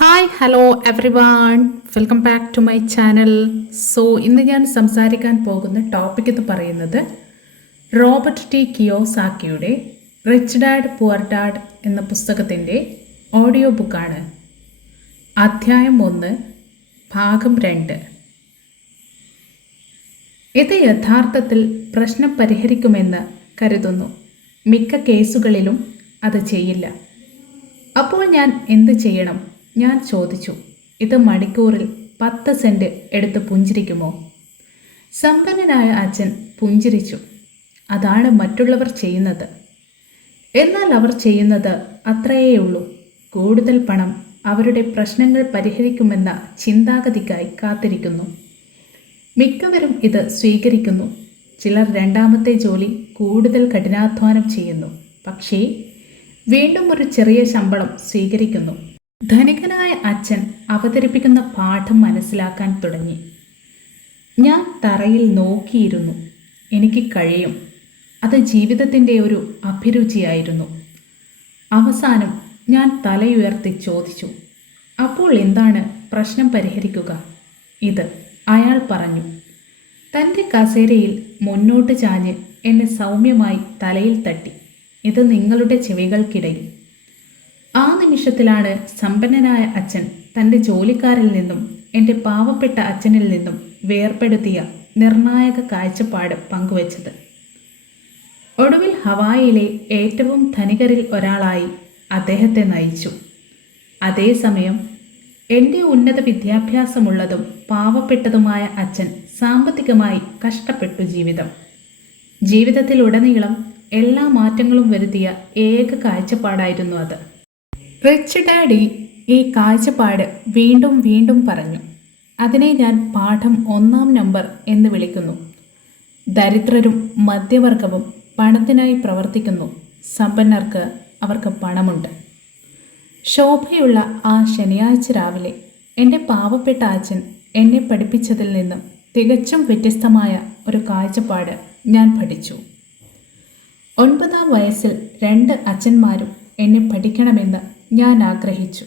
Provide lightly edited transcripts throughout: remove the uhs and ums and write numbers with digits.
Hi hello everyone, welcome back to my channel. So ഇന്ന് ഞാൻ സംസാരിക്കാൻ പോകുന്ന ടോപ്പിക് എന്ന് പറയുന്നത് റോബർട്ട് ടി കിയോസാക്കിയുടെ റിച്ച് ഡാഡ് പുവർ ഡാഡ് എന്ന പുസ്തകത്തിൻ്റെ ഓഡിയോ ബുക്കാണ്. അധ്യായം 1 ഭാഗം 2. ഇത് യഥാർത്ഥത്തിൽ പ്രശ്നം പരിഹരിക്കുമെന്ന് കരുതുന്നു. മിക്ക കേസുകളിലും അത് ചെയ്യില്ല. അപ്പോൾ ഞാൻ എന്ത് ചെയ്യണം? ഞാൻ ചോദിച്ചു. ഇത് മണിക്കൂറിൽ 10 സെന്റ് എടുത്ത് പുഞ്ചിരിക്കുമോ? സമ്പന്നനായ അച്ഛൻ പുഞ്ചിരിച്ചു. അതാണ് മറ്റുള്ളവർ ചെയ്യുന്നത്. എന്നാൽ അവർ ചെയ്യുന്നത് അത്രയേ ഉള്ളൂ. കൂടുതൽ പണം അവരുടെ പ്രശ്നങ്ങൾ പരിഹരിക്കുമെന്ന ചിന്താഗതിക്കായി കാത്തിരിക്കുന്നു. മിക്കവരും ഇത് സ്വീകരിക്കുന്നു. ചിലർ രണ്ടാമത്തെ ജോലി കൂടുതൽ കഠിനാധ്വാനം ചെയ്യുന്നു, പക്ഷേ വീണ്ടും ഒരു ചെറിയ ശമ്പളം സ്വീകരിക്കുന്നു. ധനികനായ അച്ഛൻ അവതരിപ്പിക്കുന്ന പാഠം മനസ്സിലാക്കാൻ തുടങ്ങി. ഞാൻ തറയിൽ നോക്കിയിരുന്നു. എനിക്ക് കഴിയും. അത് ജീവിതത്തിൻ്റെ ഒരു അഭിരുചിയായിരുന്നു. അവസാനം ഞാൻ തലയുയർത്തി ചോദിച്ചു, അപ്പോൾ എന്താണ് പ്രശ്നം പരിഹരിക്കുക? ഇത്, അയാൾ പറഞ്ഞു. തൻ്റെ കസേരയിൽ മുന്നോട്ട് ചാഞ്ഞ് എന്നെ സൗമ്യമായി തലയിൽ തട്ടി. ഇത് നിങ്ങളുടെ ചെവികൾക്കിടയിൽ. ആ നിമിഷത്തിലാണ് സമ്പന്നനായ അച്ഛൻ തൻ്റെ ജോലിക്കാരിൽ നിന്നും എൻ്റെ പാവപ്പെട്ട അച്ഛനിൽ നിന്നും വേർപെടുത്തിയ നിർണായക കാഴ്ചപ്പാട് പങ്കുവച്ചത്. ഒടുവിൽ ഹവായിയിലെ ഏറ്റവും ധനികരിൽ ഒരാളായി അദ്ദേഹത്തെ നയിച്ചു. അതേസമയം എൻ്റെ ഉന്നത വിദ്യാഭ്യാസമുള്ളതും പാവപ്പെട്ടതുമായ അച്ഛൻ സാമ്പത്തികമായി കഷ്ടപ്പെട്ടു ജീവിതത്തിലുടനീളം എല്ലാ മാറ്റങ്ങളും വരുത്തിയ ഏക കാഴ്ചപ്പാടായിരുന്നു അത്. റിച്ച് ഡാഡി ഈ കാഴ്ചപ്പാട് വീണ്ടും വീണ്ടും പറഞ്ഞു. അതിനെ ഞാൻ പാഠം 1 നമ്പർ എന്ന് വിളിക്കുന്നു. ദരിദ്രരും മധ്യവർഗവും പണത്തിനായി പ്രവർത്തിക്കുന്നു. സമ്പന്നർക്ക് അവർക്ക് പണമുണ്ട്. ശോഭയുള്ള ആ ശനിയാഴ്ച രാവിലെ എൻ്റെ പാവപ്പെട്ട അച്ഛൻ എന്നെ പഠിപ്പിച്ചതിൽ നിന്നും തികച്ചും വ്യത്യസ്തമായ ഒരു കാഴ്ചപ്പാട് ഞാൻ പഠിച്ചു. 9ാം വയസ്സിൽ 2 അച്ഛന്മാരും എന്നെ പഠിക്കണമെന്ന് ഞാൻ ആഗ്രഹിച്ചു.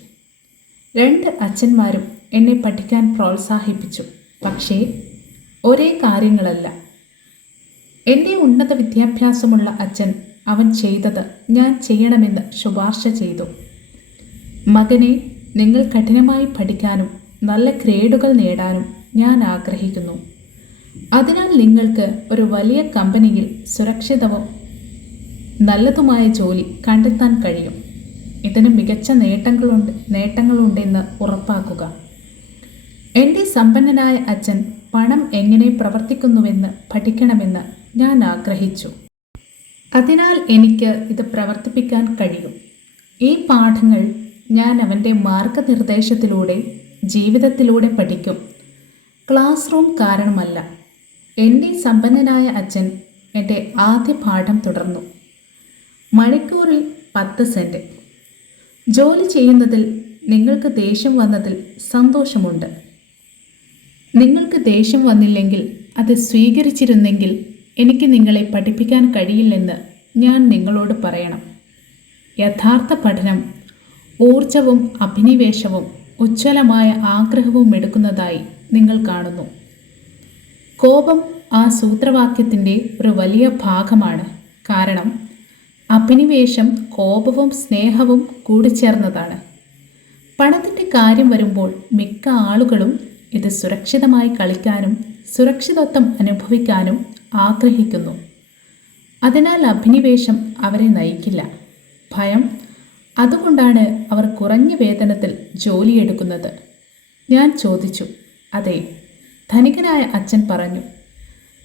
2 അച്ഛന്മാരും എന്നെ പഠിക്കാൻ പ്രോത്സാഹിപ്പിച്ചു. പക്ഷേ ഒരേ കാര്യങ്ങളല്ല. എൻ്റെ ഉന്നത വിദ്യാഭ്യാസമുള്ള അച്ഛൻ അവൻ ചെയ്തത് ഞാൻ ചെയ്യണമെന്ന് ശുപാർശ ചെയ്തു. മകനെ, നിങ്ങൾ കഠിനമായി പഠിക്കാനും നല്ല ഗ്രേഡുകൾ നേടാനും ഞാൻ ആഗ്രഹിക്കുന്നു. അതിനാൽ നിങ്ങൾക്ക് ഒരു വലിയ കമ്പനിയിൽ സുരക്ഷിതവും നല്ലതുമായ ജോലി കണ്ടെത്താൻ കഴിയും. ഇതിന് മികച്ച നേട്ടങ്ങളുണ്ടെന്ന് ഉറപ്പാക്കുക. എൻ്റെ സമ്പന്നനായ അച്ഛൻ പണം എങ്ങനെ പ്രവർത്തിക്കുന്നുവെന്ന് പഠിക്കണമെന്ന് ഞാൻ ആഗ്രഹിച്ചു. അതിനാൽ എനിക്ക് ഇത് പ്രവർത്തിപ്പിക്കാൻ കഴിയും. ഈ പാഠങ്ങൾ ഞാൻ അവൻ്റെ മാർഗനിർദ്ദേശത്തിലൂടെ ജീവിതത്തിലൂടെ പഠിക്കും. ക്ലാസ് റൂം കാരണമല്ല. എൻ്റെ സമ്പന്നനായ അച്ഛൻ എൻ്റെ ആദ്യ പാഠം തുടർന്നു. മണിക്കൂറിൽ 10 സെന്റ്. ജോലി ചെയ്യുന്നതിൽ നിങ്ങൾക്ക് ദേഷ്യം വന്നതിൽ സന്തോഷമുണ്ട്. നിങ്ങൾക്ക് ദേഷ്യം വന്നില്ലെങ്കിൽ അത് സ്വീകരിച്ചിരുന്നെങ്കിൽ എനിക്ക് നിങ്ങളെ പഠിപ്പിക്കാൻ കഴിയില്ലെന്ന് ഞാൻ നിങ്ങളോട് പറയണം. യഥാർത്ഥ പഠനം ഊർജവും അഭിനിവേശവും ഉജ്ജ്വലമായ ആഗ്രഹവും എടുക്കുന്നതായി നിങ്ങൾ കാണുന്നു. കോപം ആ സൂത്രവാക്യത്തിൻ്റെ ഒരു വലിയ ഭാഗമാണ്. കാരണം അഭിനിവേശം കോപവും സ്നേഹവും കൂടിച്ചേർന്നതാണ്. പണത്തിൻ്റെ കാര്യം വരുമ്പോൾ മിക്ക ആളുകളും ഇത് സുരക്ഷിതമായി കളിക്കാനും സുരക്ഷിതത്വം അനുഭവിക്കാനും ആഗ്രഹിക്കുന്നു. അതിനാൽ അഭിനിവേശം അവരെ നയിക്കില്ല. ഭയം. അതുകൊണ്ടാണ് അവർ കുറഞ്ഞ വേതനത്തിൽ ജോലിയെടുക്കുന്നത്. ഞാൻ ചോദിച്ചു. അതെ, ധനികനായ അച്ഛൻ പറഞ്ഞു.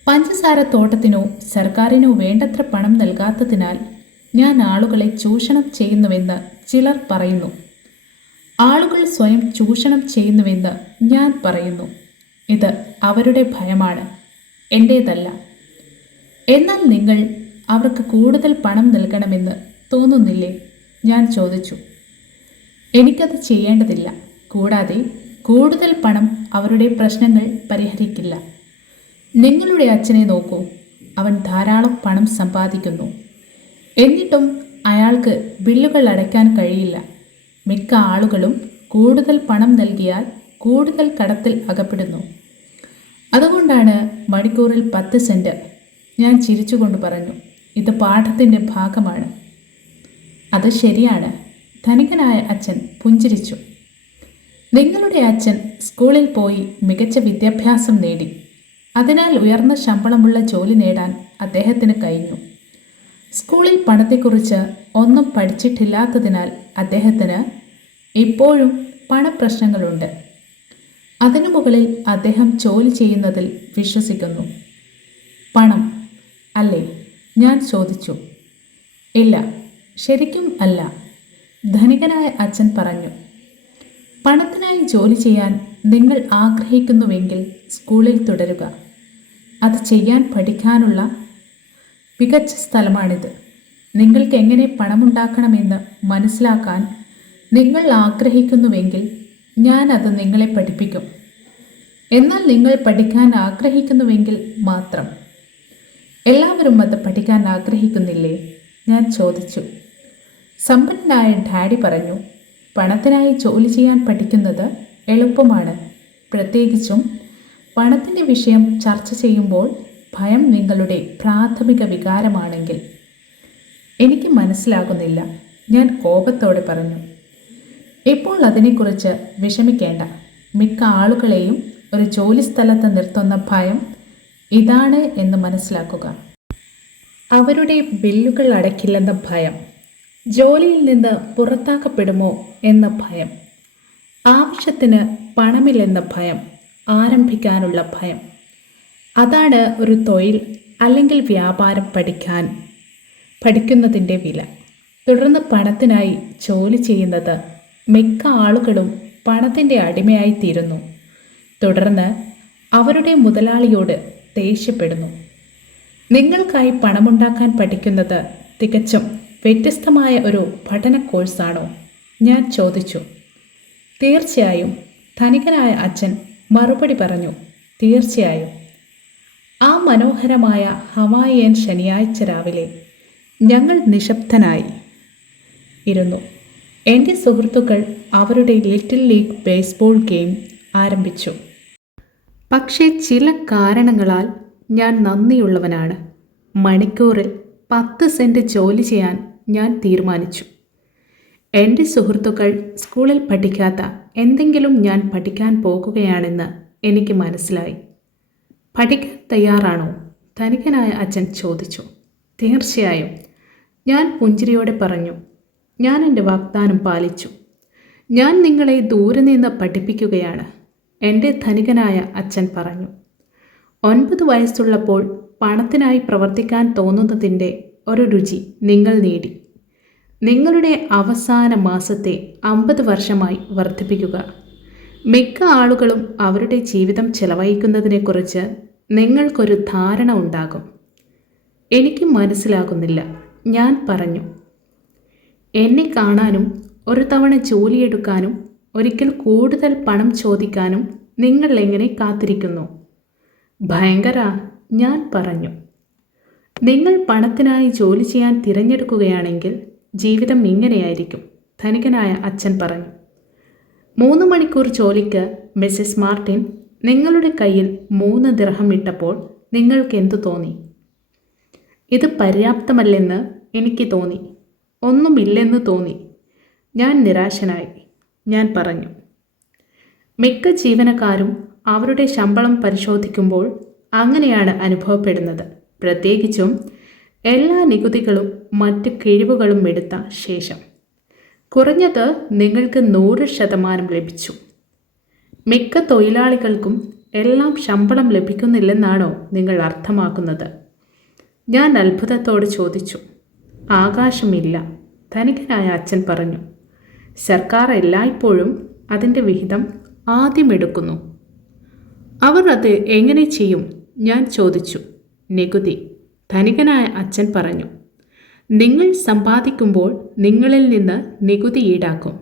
പഞ്ചസാര തോട്ടത്തിനോ സർക്കാരിനോ വേണ്ടത്ര പണം നൽകാത്തതിനാൽ ഞാൻ ആളുകളെ ചൂഷണം ചെയ്യുന്നുവെന്ന് ചിലർ പറയുന്നു. ആളുകൾ സ്വയം ചൂഷണം ചെയ്യുന്നുവെന്ന് ഞാൻ പറയുന്നു. ഇത് അവരുടെ ഭയമാണ്, എൻ്റേതല്ല. എന്നാൽ നിങ്ങൾ അവർക്ക് കൂടുതൽ പണം നൽകണമെന്ന് തോന്നുന്നില്ലേ? ഞാൻ ചോദിച്ചു. എനിക്കത് ചെയ്യേണ്ടതില്ല. കൂടാതെ കൂടുതൽ പണം അവരുടെ പ്രശ്നങ്ങൾ പരിഹരിക്കില്ല. നിങ്ങളുടെ അച്ഛനെ നോക്കൂ. അവൻ ധാരാളം പണം സമ്പാദിക്കുന്നു. എന്നിട്ടും അയാൾക്ക് ബില്ലുകൾ അടയ്ക്കാൻ കഴിയില്ല. മിക്ക ആളുകളും കൂടുതൽ പണം നൽകിയാൽ കൂടുതൽ കടത്തിൽ അകപ്പെടുന്നു. അതുകൊണ്ടാണ് മണിക്കൂറിൽ 10 സെന്റ്. ഞാൻ ചിരിച്ചുകൊണ്ട് പറഞ്ഞു, ഇത് പാഠത്തിൻ്റെ ഭാഗമാണ്. അത് ശരിയാണ്. ധനികനായ അച്ഛൻ പുഞ്ചിരിച്ചു. നിങ്ങളുടെ അച്ഛൻ സ്കൂളിൽ പോയി മികച്ച വിദ്യാഭ്യാസം നേടി. അതിനാൽ ഉയർന്ന ശമ്പളമുള്ള ജോലി നേടാൻ അദ്ദേഹത്തിന് കഴിഞ്ഞു. സ്കൂളിൽ പണത്തെക്കുറിച്ച് ഒന്നും പഠിച്ചിട്ടില്ലാത്തതിനാൽ അദ്ദേഹത്തിന് ഇപ്പോഴും പണപ്രശ്നങ്ങളുണ്ട്. അതിനു മുകളിൽ അദ്ദേഹം ജോലി ചെയ്യുന്നതിൽ വിശ്വസിക്കുന്നു. പണം അല്ലേ? ഞാൻ ചോദിച്ചു. ഇല്ല, ശരിക്കും അല്ല, ധനികനായ അച്ഛൻ പറഞ്ഞു. പണത്തിനായി ജോലി ചെയ്യാൻ നിങ്ങൾ ആഗ്രഹിക്കുന്നുവെങ്കിൽ സ്കൂളിൽ തുടരുക. അത് ചെയ്യാൻ പഠിക്കാനുള്ള മികച്ച സ്ഥലമാണിത്. നിങ്ങൾക്ക് എങ്ങനെ പണമുണ്ടാക്കണമെന്ന് മനസ്സിലാക്കാൻ നിങ്ങൾ ആഗ്രഹിക്കുന്നുവെങ്കിൽ ഞാൻ അത് നിങ്ങളെ പഠിപ്പിക്കും. എന്നാൽ നിങ്ങൾ പഠിക്കാൻ ആഗ്രഹിക്കുന്നുവെങ്കിൽ മാത്രം. എല്ലാവരും അത് പഠിക്കാൻ ആഗ്രഹിക്കുന്നില്ലേ? ഞാൻ ചോദിച്ചു. സമ്പന്നനായ ഡാഡി പറഞ്ഞു, പണത്തിനായി ജോലി ചെയ്യാൻ പഠിക്കുന്നത് എളുപ്പമാണ്. പ്രത്യേകിച്ചും പണത്തിൻ്റെ വിഷയം ചർച്ച ചെയ്യുമ്പോൾ ഭയം നിങ്ങളുടെ പ്രാഥമിക വികാരമാണെങ്കിൽ. എനിക്ക് മനസ്സിലാകുന്നില്ല, ഞാൻ കോപത്തോടെ പറഞ്ഞു. ഇപ്പോൾ അതിനെക്കുറിച്ച് വിഷമിക്കേണ്ട. മിക്ക ആളുകളെയും ഒരു ജോലി സ്ഥലത്ത് നിർത്തുന്ന ഭയം ഇതാണ് എന്ന് മനസ്സിലാക്കുക. അവരുടെ ബില്ലുകൾ അടയ്ക്കില്ലെന്ന ഭയം, ജോലിയിൽ നിന്ന് പുറത്താക്കപ്പെടുമോ എന്ന ഭയം, ആവശ്യത്തിന് പണമില്ലെന്ന ഭയം, ആരംഭിക്കാനുള്ള ഭയം. അതാണ് ഒരു തൊഴിൽ അല്ലെങ്കിൽ വ്യാപാരം പഠിക്കുന്നതിൻ്റെ വില. തുടർന്ന് പണത്തിനായി ജോലി ചെയ്യുന്നത് മിക്ക ആളുകളും പണത്തിൻ്റെ അടിമയായി തീരുന്നു. തുടർന്ന് അവരുടെ മുതലാളിയോട് ദേഷ്യപ്പെടുന്നു. നിങ്ങൾക്കായി പണമുണ്ടാക്കാൻ പഠിക്കുന്നത് തികച്ചും വ്യത്യസ്തമായ ഒരു പഠന കോഴ്സാണോ? ഞാൻ ചോദിച്ചു. തീർച്ചയായും, ധനികനായ അച്ഛൻ മറുപടി പറഞ്ഞു. തീർച്ചയായും. ആ മനോഹരമായ ഹവായിയൻ ശനിയാഴ്ച രാവിലെ ഞങ്ങൾ നിശബ്ദനായി ഇരുന്നു. എൻ്റെ സുഹൃത്തുക്കൾ അവരുടെ ലിറ്റിൽ ലീഗ് ബേസ്ബോൾ ഗെയിം ആരംഭിച്ചു. പക്ഷേ ചില കാരണങ്ങളാൽ ഞാൻ നന്ദിയുള്ളവനാണ്. മണിക്കൂറിൽ 10 സെന്റ് ജോലി ചെയ്യാൻ ഞാൻ തീരുമാനിച്ചു. എൻ്റെ സുഹൃത്തുക്കൾ സ്കൂളിൽ പഠിക്കാത്ത എന്തെങ്കിലും ഞാൻ പഠിക്കാൻ പോകുകയാണെന്ന് എനിക്ക് മനസ്സിലായി. പഠിക്കാൻ തയ്യാറാണോ? ധനികനായ അച്ഛൻ ചോദിച്ചു. തീർച്ചയായും, ഞാൻ പുഞ്ചിരിയോടെ പറഞ്ഞു. ഞാൻ എൻ്റെ വാഗ്ദാനം പാലിച്ചു. ഞാൻ നിങ്ങളെ ദൂരെ നിന്ന് പഠിപ്പിക്കുകയാണ്, എൻ്റെ ധനികനായ അച്ഛൻ പറഞ്ഞു. 9 വയസ്സുള്ളപ്പോൾ പണത്തിനായി പ്രവർത്തിക്കാൻ തോന്നുന്നതിൻ്റെ ഒരു രുചി നിങ്ങൾ നേടി. നിങ്ങളുടെ അവസാന മാസത്തെ 50 വർഷമായി വർദ്ധിപ്പിക്കുക. മിക്ക ആളുകളും അവരുടെ ജീവിതം ചെലവഴിക്കുന്നതിനെക്കുറിച്ച് നിങ്ങൾക്കൊരു ധാരണ ഉണ്ടാകും. എനിക്ക് മനസ്സിലാകുന്നില്ല, ഞാൻ പറഞ്ഞു. എന്നെ കാണാനും ഒരു തവണ ജോലിയെടുക്കാനും ഒരിക്കൽ കൂടുതൽ പണം ചോദിക്കാനും നിങ്ങൾ എങ്ങനെ കാത്തിരിക്കുന്നു? ഭയങ്കര, ഞാൻ പറഞ്ഞു. നിങ്ങൾ പണത്തിനായി ജോലി ചെയ്യാൻ തിരഞ്ഞെടുക്കുകയാണെങ്കിൽ ജീവിതം ഇങ്ങനെയായിരിക്കും, ധനികനായ അച്ഛൻ പറഞ്ഞു. 3 മണിക്കൂർ ജോലിക്ക് മിസ്സസ് മാർട്ടിൻ നിങ്ങളുടെ കയ്യിൽ 3 ദിർഹം ഇട്ടപ്പോൾ നിങ്ങൾക്ക് എന്തു തോന്നി? ഇത് പര്യാപ്തമല്ലെന്ന് എനിക്ക് തോന്നി. ഒന്നുമില്ലെന്ന് തോന്നി. ഞാൻ നിരാശനായി. ഞാൻ പറഞ്ഞു. മിക്ക ജീവനക്കാരും അവരുടെ ശമ്പളം പരിശോധിക്കുമ്പോൾ അങ്ങനെയാണ് അനുഭവപ്പെടുന്നത്. പ്രത്യേകിച്ചും എല്ലാ നികുതികളും മറ്റ് കിഴിവുകളും എടുത്ത ശേഷം. കുറഞ്ഞത് നിങ്ങൾക്ക് 100% ലഭിച്ചു. മിക്ക തൊഴിലാളികൾക്കും എല്ലാം ശമ്പളം ലഭിക്കുന്നില്ലെന്നാണോ നിങ്ങൾ അർത്ഥമാക്കുന്നത്? ഞാൻ അത്ഭുതത്തോടെ ചോദിച്ചു. ആകാശമില്ല, ധനികനായ അച്ഛൻ പറഞ്ഞു. സർക്കാർ എല്ലായ്പ്പോഴും അതിൻ്റെ വിഹിതം ആദ്യം എടുക്കുന്നു. അവർ അത് എങ്ങനെ ചെയ്യും? ഞാൻ ചോദിച്ചു. നികുതി, ധനികനായ അച്ഛൻ പറഞ്ഞു. നിങ്ങൾ സമ്പാദിക്കുമ്പോൾ നിങ്ങളിൽ നിന്ന് നികുതി ഈടാക്കും.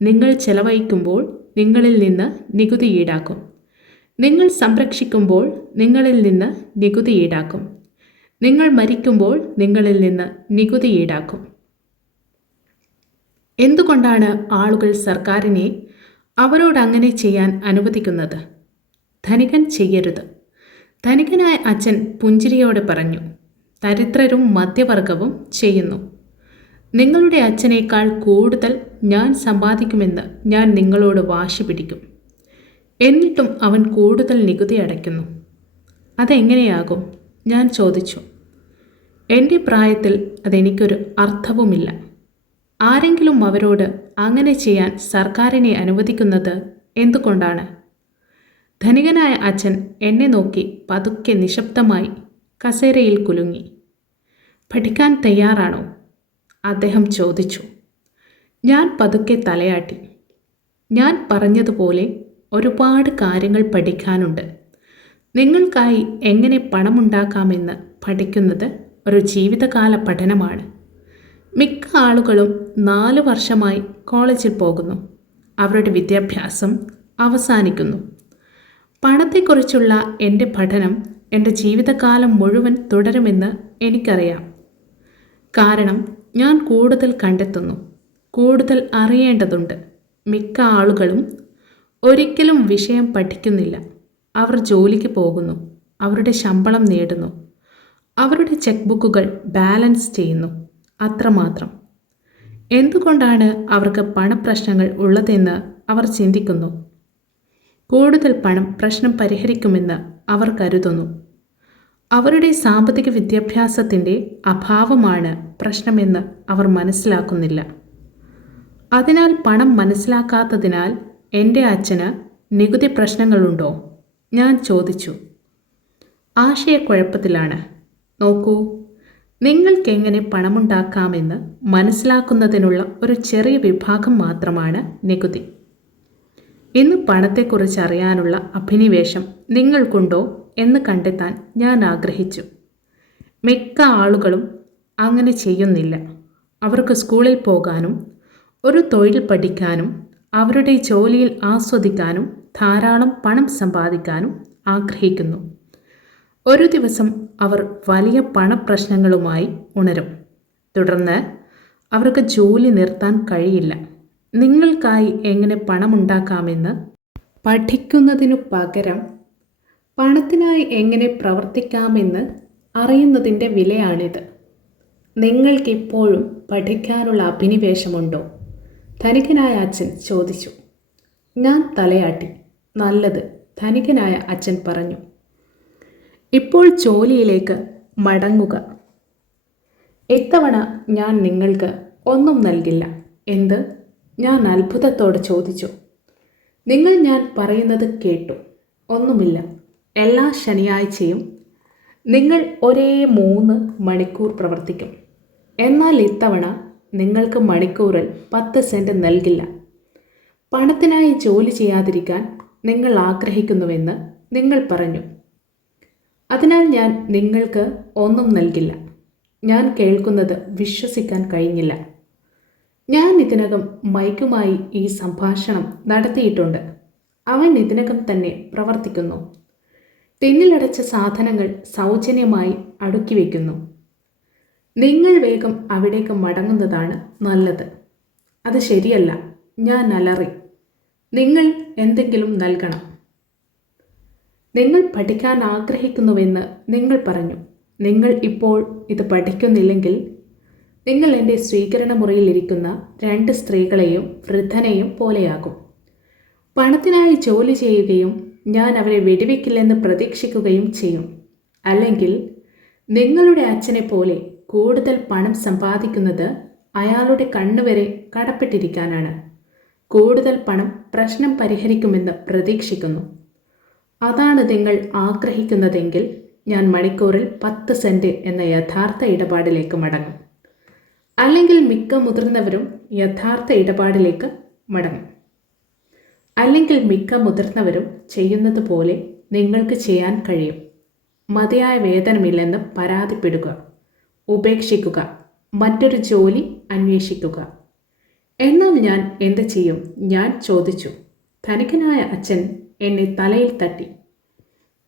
നിങ്ങൾ ചെലവഴിക്കുമ്പോൾ നിങ്ങളിൽ നിന്ന് നികുതി ഈടാക്കും. നിങ്ങൾ സംരക്ഷിക്കുമ്പോൾ നിങ്ങളിൽ നിന്ന് നികുതി ഈടാക്കും. നിങ്ങൾ മരിക്കുമ്പോൾ നിങ്ങളിൽ നിന്ന് നികുതി ഈടാക്കും. എന്തുകൊണ്ടാണ് ആളുകൾ സർക്കാരിനെ അവരോട് അങ്ങനെ ചെയ്യാൻ അനുവദിക്കുന്നത്? ധനികൻ ചെയ്യരുത്. ധനികനായ അച്ഛൻ പുഞ്ചിരിയോടെ പറഞ്ഞു. ദരിദ്രരും മധ്യവർഗവും ചെയ്യുന്നു. നിങ്ങളുടെ അച്ഛനേക്കാൾ കൂടുതൽ ഞാൻ സമ്പാദിക്കുമെന്ന് ഞാൻ നിങ്ങളോട് വാശി പിടിക്കും. എന്നിട്ടും അവൻ കൂടുതൽ നികുതി അടയ്ക്കുന്നു. അതെങ്ങനെയാകും? ഞാൻ ചോദിച്ചു. എൻ്റെ പ്രായത്തിൽ അതെനിക്കൊരു അർത്ഥവുമില്ല. ആരെങ്കിലും അവരോട് അങ്ങനെ ചെയ്യാൻ സർക്കാരിനെ അനുവദിക്കുന്നത് എന്തുകൊണ്ടാണ്? ധനികനായ അച്ഛൻ എന്നെ നോക്കി പതുക്കെ നിശബ്ദമായി കസേരയിൽ കുലുങ്ങി. പഠിക്കാൻ തയ്യാറാണോ? അദ്ദേഹം ചോദിച്ചു. ഞാൻ പതുക്കെ തലയാട്ടി. ഞാൻ പറഞ്ഞതുപോലെ ഒരുപാട് കാര്യങ്ങൾ പഠിക്കാനുണ്ട്. നിങ്ങൾക്കായി എങ്ങനെ പണമുണ്ടാക്കാമെന്ന് പഠിക്കുന്നത് ഒരു ജീവിതകാല പഠനമാണ്. മിക്ക ആളുകളും 4 വർഷമായി കോളേജിൽ പോകുന്നു. അവരുടെ വിദ്യാഭ്യാസം അവസാനിക്കുന്നു. പണത്തെക്കുറിച്ചുള്ള എൻ്റെ പഠനം എൻ്റെ ജീവിതകാലം മുഴുവൻ തുടരുമെന്ന് എനിക്കറിയാം. കാരണം ഞാൻ കൂടുതൽ കണ്ടെത്തുന്നു, കൂടുതൽ അറിയേണ്ടതുണ്ട്. മിക്ക ആളുകളും ഒരിക്കലും വിഷയം പഠിക്കുന്നില്ല. അവർ ജോലിക്ക് പോകുന്നു, അവരുടെ ശമ്പളം നേടുന്നു, അവരുടെ ചെക്ക് ബുക്കുകൾ ബാലൻസ് ചെയ്യുന്നു, അത്രമാത്രം. എന്തുകൊണ്ടാണ് അവർക്ക് പണപ്രശ്നങ്ങൾ ഉള്ളതെന്ന് അവർ ചിന്തിക്കുന്നു. കൂടുതൽ പണം പ്രശ്നം പരിഹരിക്കുമെന്ന് അവർ കരുതുന്നു. അവരുടെ സാമ്പത്തിക വിദ്യാഭ്യാസത്തിൻ്റെ അഭാവമാണ് പ്രശ്നമെന്ന് അവർ മനസ്സിലാക്കുന്നില്ല. അതിനാൽ പണം മനസ്സിലാക്കാത്തതിനാൽ എൻ്റെ അച്ഛന് നികുതി പ്രശ്നങ്ങളുണ്ടോ? ഞാൻ ചോദിച്ചു. ആശയക്കുഴപ്പത്തിലാണ്. നോക്കൂ, നിങ്ങൾക്കെങ്ങനെ പണമുണ്ടാക്കാമെന്ന് മനസ്സിലാക്കുന്നതിനുള്ള ഒരു ചെറിയ വിഭാഗം മാത്രമാണ് നികുതി. ഇന്ന് പണത്തെക്കുറിച്ച് അറിയാനുള്ള അഭിനിവേശം നിങ്ങൾക്കുണ്ടോ എന്ന് കണ്ടെത്താൻ ഞാൻ ആഗ്രഹിച്ചു. മിക്ക ആളുകളും അങ്ങനെ ചെയ്യുന്നില്ല. അവർക്ക് സ്കൂളിൽ പോകാനും ഒരു തൊഴിൽ പഠിക്കാനും അവരുടെ ജോലിയിൽ ആസ്വദിക്കാനും ധാരാളം പണം സമ്പാദിക്കാനും ആഗ്രഹിക്കുന്നു. ഒരു ദിവസം അവർ വലിയ പണപ്രശ്നങ്ങളുമായി ഉണരും. തുടർന്ന് അവർക്ക് ജോലി നിർത്താൻ കഴിയില്ല. നിങ്ങൾക്കായി എങ്ങനെ പണമുണ്ടാക്കാമെന്ന് പഠിക്കുന്നതിനു പകരം പണത്തിനായി എങ്ങനെ പ്രവർത്തിക്കാമെന്ന് അറിയുന്നതിൻ്റെ വിലയാണിത്. നിങ്ങൾക്കിപ്പോഴും പഠിക്കാനുള്ള അഭിനിവേശമുണ്ടോ? ധനികനായ അച്ഛൻ ചോദിച്ചു. ഞാൻ തലയാട്ടി. നല്ലത്, ധനികനായ അച്ഛൻ പറഞ്ഞു. ഇപ്പോൾ ജോലിയിലേക്ക് മടങ്ങുക. ഇത്തവണ ഞാൻ നിങ്ങൾക്ക് ഒന്നും നൽകില്ല. എന്ത്? ഞാൻ അത്ഭുതത്തോടെ ചോദിച്ചു. നിങ്ങൾ ഞാൻ പറയുന്നത് കേട്ടു. ഒന്നുമില്ല. എല്ലാ ശനിയാഴ്ചയും നിങ്ങൾ ഒരേ 3 മണിക്കൂർ പ്രവർത്തിക്കും. എന്നാൽ ഇത്തവണ നിങ്ങൾക്ക് മണിക്കൂറിൽ 10 സെൻറ്റ് നൽകില്ല. പണത്തിനായി ജോലി ചെയ്യാതിരിക്കാൻ നിങ്ങൾ ആഗ്രഹിക്കുന്നുവെന്ന് നിങ്ങൾ പറഞ്ഞു. അതിനാൽ ഞാൻ നിങ്ങൾക്ക് ഒന്നും നൽകില്ല. ഞാൻ കേൾക്കുന്നത് വിശ്വസിക്കാൻ കഴിഞ്ഞില്ല. ഞാൻ ഇതിനകം മൈക്കുമായി ഈ സംഭാഷണം നടത്തിയിട്ടുണ്ട്. അവൻ ഇതിനകം തന്നെ പ്രവർത്തിക്കുന്നു. ടിന്നിലടച്ച സാധനങ്ങൾ സൗജന്യമായി അടുക്കി വയ്ക്കുന്നു. നിങ്ങൾ വേഗം അവിടേക്ക് മടങ്ങുന്നതാണ് നല്ലത്. അത് ശരിയല്ല, ഞാൻ അലറി. നിങ്ങൾ എന്തെങ്കിലും നൽകണം. നിങ്ങൾ പഠിക്കാൻ ആഗ്രഹിക്കുന്നുവെന്ന് നിങ്ങൾ പറഞ്ഞു. നിങ്ങൾ ഇപ്പോൾ ഇത് പഠിക്കുന്നില്ലെങ്കിൽ നിങ്ങൾ എൻ്റെ സ്വീകരണ മുറിയിലിരിക്കുന്ന 2 സ്ത്രീകളെയും വൃദ്ധനെയും പോലെയാകും. പണത്തിനായി ജോലി ചെയ്യുകയും ഞാൻ അവരെ വെടിവെക്കില്ലെന്ന് പ്രതീക്ഷിക്കുകയും ചെയ്യും. അല്ലെങ്കിൽ നിങ്ങളുടെ അച്ഛനെ പോലെ കൂടുതൽ പണം സമ്പാദിക്കുന്നത് അയാളുടെ കണ്ണുവരെ കടപ്പെട്ടിരിക്കാനാണ്. കൂടുതൽ പണം പ്രശ്നം പരിഹരിക്കുമെന്ന് പ്രതീക്ഷിക്കുന്നു. അതാണ് നിങ്ങൾ ആഗ്രഹിക്കുന്നതെങ്കിൽ ഞാൻ മണിക്കൂറിൽ 10 സെൻറ്റ് എന്ന യഥാർത്ഥ ഇടപാടിലേക്ക് മടങ്ങും. അല്ലെങ്കിൽ മിക്ക മുതിർന്നവരും യഥാർത്ഥ ഇടപാടിലേക്ക് മടങ്ങും. അല്ലെങ്കിൽ മിക്ക മുതിർന്നവരും ചെയ്യുന്നത് പോലെ നിങ്ങൾക്ക് ചെയ്യാൻ കഴിയും. മതിയായ വേതനമില്ലെന്ന് പരാതിപ്പെടുക, ഉപേക്ഷിക്കുക, മറ്റൊരു ജോലി അന്വേഷിക്കുക. എന്നാൽ ഞാൻ എന്ത് ചെയ്യും? ഞാൻ ചോദിച്ചു. ധനികനായ അച്ഛൻ എന്നെ തലയിൽ തട്ടി.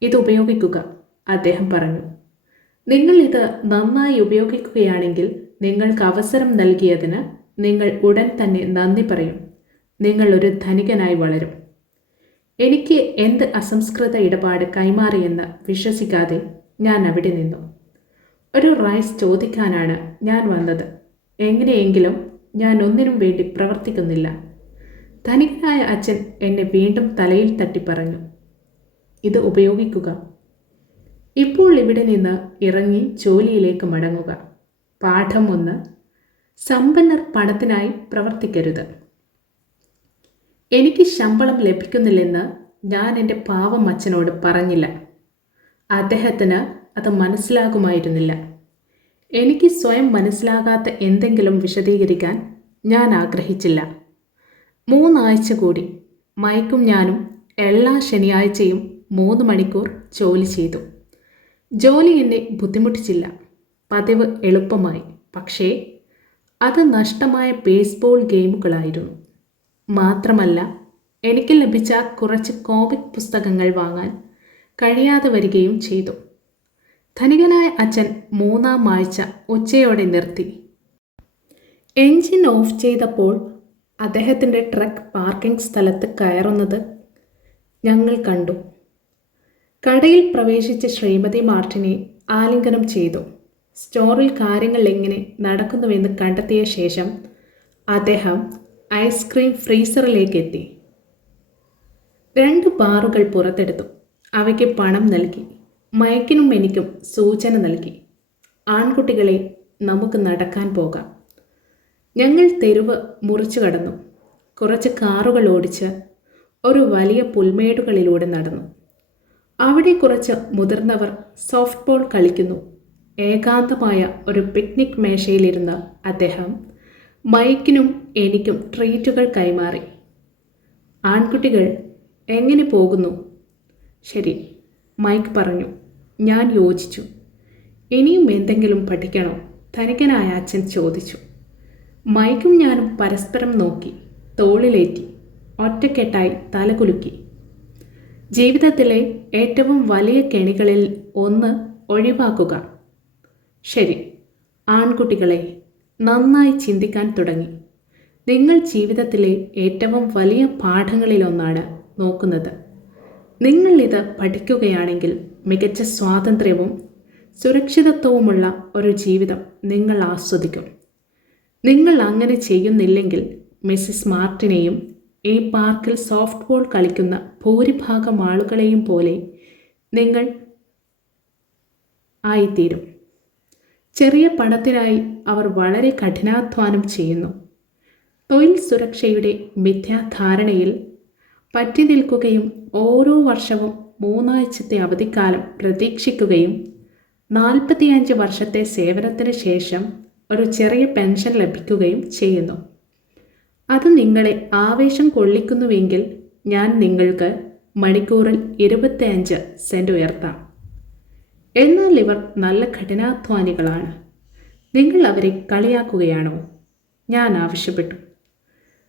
ഇത് ഉപയോഗിക്കുക, അദ്ദേഹം പറഞ്ഞു. നിങ്ങൾ ഇത് നന്നായി ഉപയോഗിക്കുകയാണെങ്കിൽ നിങ്ങൾക്ക് അവസരം നൽകിയതിന് നിങ്ങൾ ഉടൻ തന്നെ നന്ദി പറയും. നിങ്ങൾ ഒരു ധനികനായി വളരും. എനിക്ക് എന്ത് അസംസ്കൃത ഇടപാട് കൈമാറിയെന്ന് വിശ്വസിക്കാതെ ഞാൻ അവിടെ നിന്നു. ഒരു റൈസ് ചോദിക്കാനാണ് ഞാൻ വന്നത്. എങ്ങനെയെങ്കിലും ഞാൻ ഒന്നിനും വേണ്ടി പ്രവർത്തിക്കുന്നില്ല. ധനികനായ അച്ഛൻ എന്നെ വീണ്ടും തലയിൽ തട്ടി പറഞ്ഞു, ഇത് ഉപയോഗിക്കുക. ഇപ്പോൾ ഇവിടെ നിന്ന് ഇറങ്ങി ജോലിയിലേക്ക് മടങ്ങുക. പാഠം 1: സമ്പന്നർ പണത്തിനായി പ്രവർത്തിക്കരുത്. എനിക്ക് ശമ്പളം ലഭിക്കുന്നില്ലെന്ന് ഞാൻ എൻ്റെ പാവം അച്ഛനോട് പറഞ്ഞില്ല. അദ്ദേഹത്തിന് അത് മനസ്സിലാകുമായിരുന്നില്ല. എനിക്ക് സ്വയം മനസ്സിലാകാത്ത എന്തെങ്കിലും വിശദീകരിക്കാൻ ഞാൻ ആഗ്രഹിച്ചില്ല. 3 ആഴ്ച കൂടി മൈക്കും ഞാനും എല്ലാ ശനിയാഴ്ചയും 3 മണിക്കൂർ ജോലി ചെയ്തു. ജോലി എന്നെ ബുദ്ധിമുട്ടിച്ചില്ല. പതിവ് എളുപ്പമായി. പക്ഷേ അത് നഷ്ടമായ ബേസ്ബോൾ ഗെയിമുകളായിരുന്നു. മാത്രമല്ല, എനിക്ക് ലഭിച്ച കുറച്ച് കോമിക് പുസ്തകങ്ങൾ വാങ്ങാൻ കഴിയാതെ വരികയും ചെയ്തു. ധനികനായ അച്ഛൻ 3-ാം ആഴ്ച ഉച്ചയോടെ നിർത്തി. എൻജിൻ ഓഫ് ചെയ്തപ്പോൾ അദ്ദേഹത്തിൻ്റെ ട്രക്ക് പാർക്കിംഗ് സ്ഥലത്ത് കയറുന്നത് ഞങ്ങൾ കണ്ടു. കടയിൽ പ്രവേശിച്ച ശ്രീമതി മാർട്ടിനെ ആലിംഗനം ചെയ്തു. സ്റ്റോറിൽ കാര്യങ്ങൾ എങ്ങനെ നടക്കുന്നുവെന്ന് കണ്ടെത്തിയ ശേഷം അദ്ദേഹം ഐസ്ക്രീം ഫ്രീസറിലേക്ക് എത്തി. 2 ബാറുകൾ പുറത്തെടുത്തു. അവയ്ക്ക് പണം നൽകി. മൈക്കിനും എനിക്കും സൂചന നൽകി. ആൺകുട്ടികളെ, നമുക്ക് നടക്കാൻ പോകാം. ഞങ്ങൾ തെരുവ് മുറിച്ചു കടന്നു. കുറച്ച് കാറുകൾ ഓടിച്ച് ഒരു വലിയ പുൽമേടുകളിലൂടെ നടന്നു. അവിടെ കുറച്ച് മുതിർന്നവർ സോഫ്റ്റ് ബോൾ കളിക്കുന്നു. ഏകാന്തമായ ഒരു പിക്നിക് മേശയിലിരുന്ന അദ്ദേഹം മൈക്കിനും എനിക്കും ട്രീറ്റുകൾ കൈമാറി. ആൺകുട്ടികൾ, എങ്ങനെ പോകുന്നു? ശരി, മൈക്ക് പറഞ്ഞു. ഞാൻ യോജിച്ചു. ഇനിയും എന്തെങ്കിലും പഠിക്കണോ? ധനികനായ അച്ഛൻ ചോദിച്ചു. മൈക്കും ഞാനും പരസ്പരം നോക്കി. തോളിലേറ്റി. ഒറ്റക്കെട്ടായി തലകുലുക്കി. ജീവിതത്തിലെ ഏറ്റവും വലിയ കെണികളിൽ ഒന്ന് ഒഴിവാക്കുക. ശരി, ആൺകുട്ടികളെ, നന്നായി ചിന്തിക്കാൻ തുടങ്ങി. നിങ്ങൾ ജീവിതത്തിലെ ഏറ്റവും വലിയ പാഠങ്ങളിലൊന്നാണ് നോക്കുന്നത്. നിങ്ങൾ ഇത് പഠിക്കുകയാണെങ്കിൽ മികച്ച സ്വാതന്ത്ര്യവും സുരക്ഷിതത്വവുമുള്ള ഒരു ജീവിതം നിങ്ങൾ ആസ്വദിക്കും. നിങ്ങൾ അങ്ങനെ ചെയ്യുന്നില്ലെങ്കിൽ മിസ്സിസ് മാർട്ടിനെയും ഈ പാർക്കിൽ സോഫ്റ്റ് ബോൾ കളിക്കുന്ന ഭൂരിഭാഗം ആളുകളെയും പോലെ നിങ്ങൾ ആയിത്തീരും. ചെറിയ പണത്തിനായി അവർ വളരെ കഠിനാധ്വാനം ചെയ്യുന്നു. തൊഴിൽ സുരക്ഷയുടെ മിഥ്യാധാരണയിൽ പറ്റി നിൽക്കുകയും ഓരോ വർഷവും 3 ആഴ്ചത്തെ അവധിക്കാലം പ്രതീക്ഷിക്കുകയും 45 വർഷത്തെ സേവനത്തിന് ശേഷം ഒരു ചെറിയ പെൻഷൻ ലഭിക്കുകയും ചെയ്യുന്നു. അത് നിങ്ങളെ ആവേശം കൊള്ളിക്കുന്നുവെങ്കിൽ ഞാൻ നിങ്ങൾക്ക് മണിക്കൂറിൽ 25 സെൻറ്റ് ഉയർത്താം. എന്നാൽ ഇവർ നല്ല കഠിനാധ്വാനികളാണ്. നിങ്ങൾ അവരെ കളിയാക്കുകയാണോ? ഞാൻ ആവശ്യപ്പെട്ടു.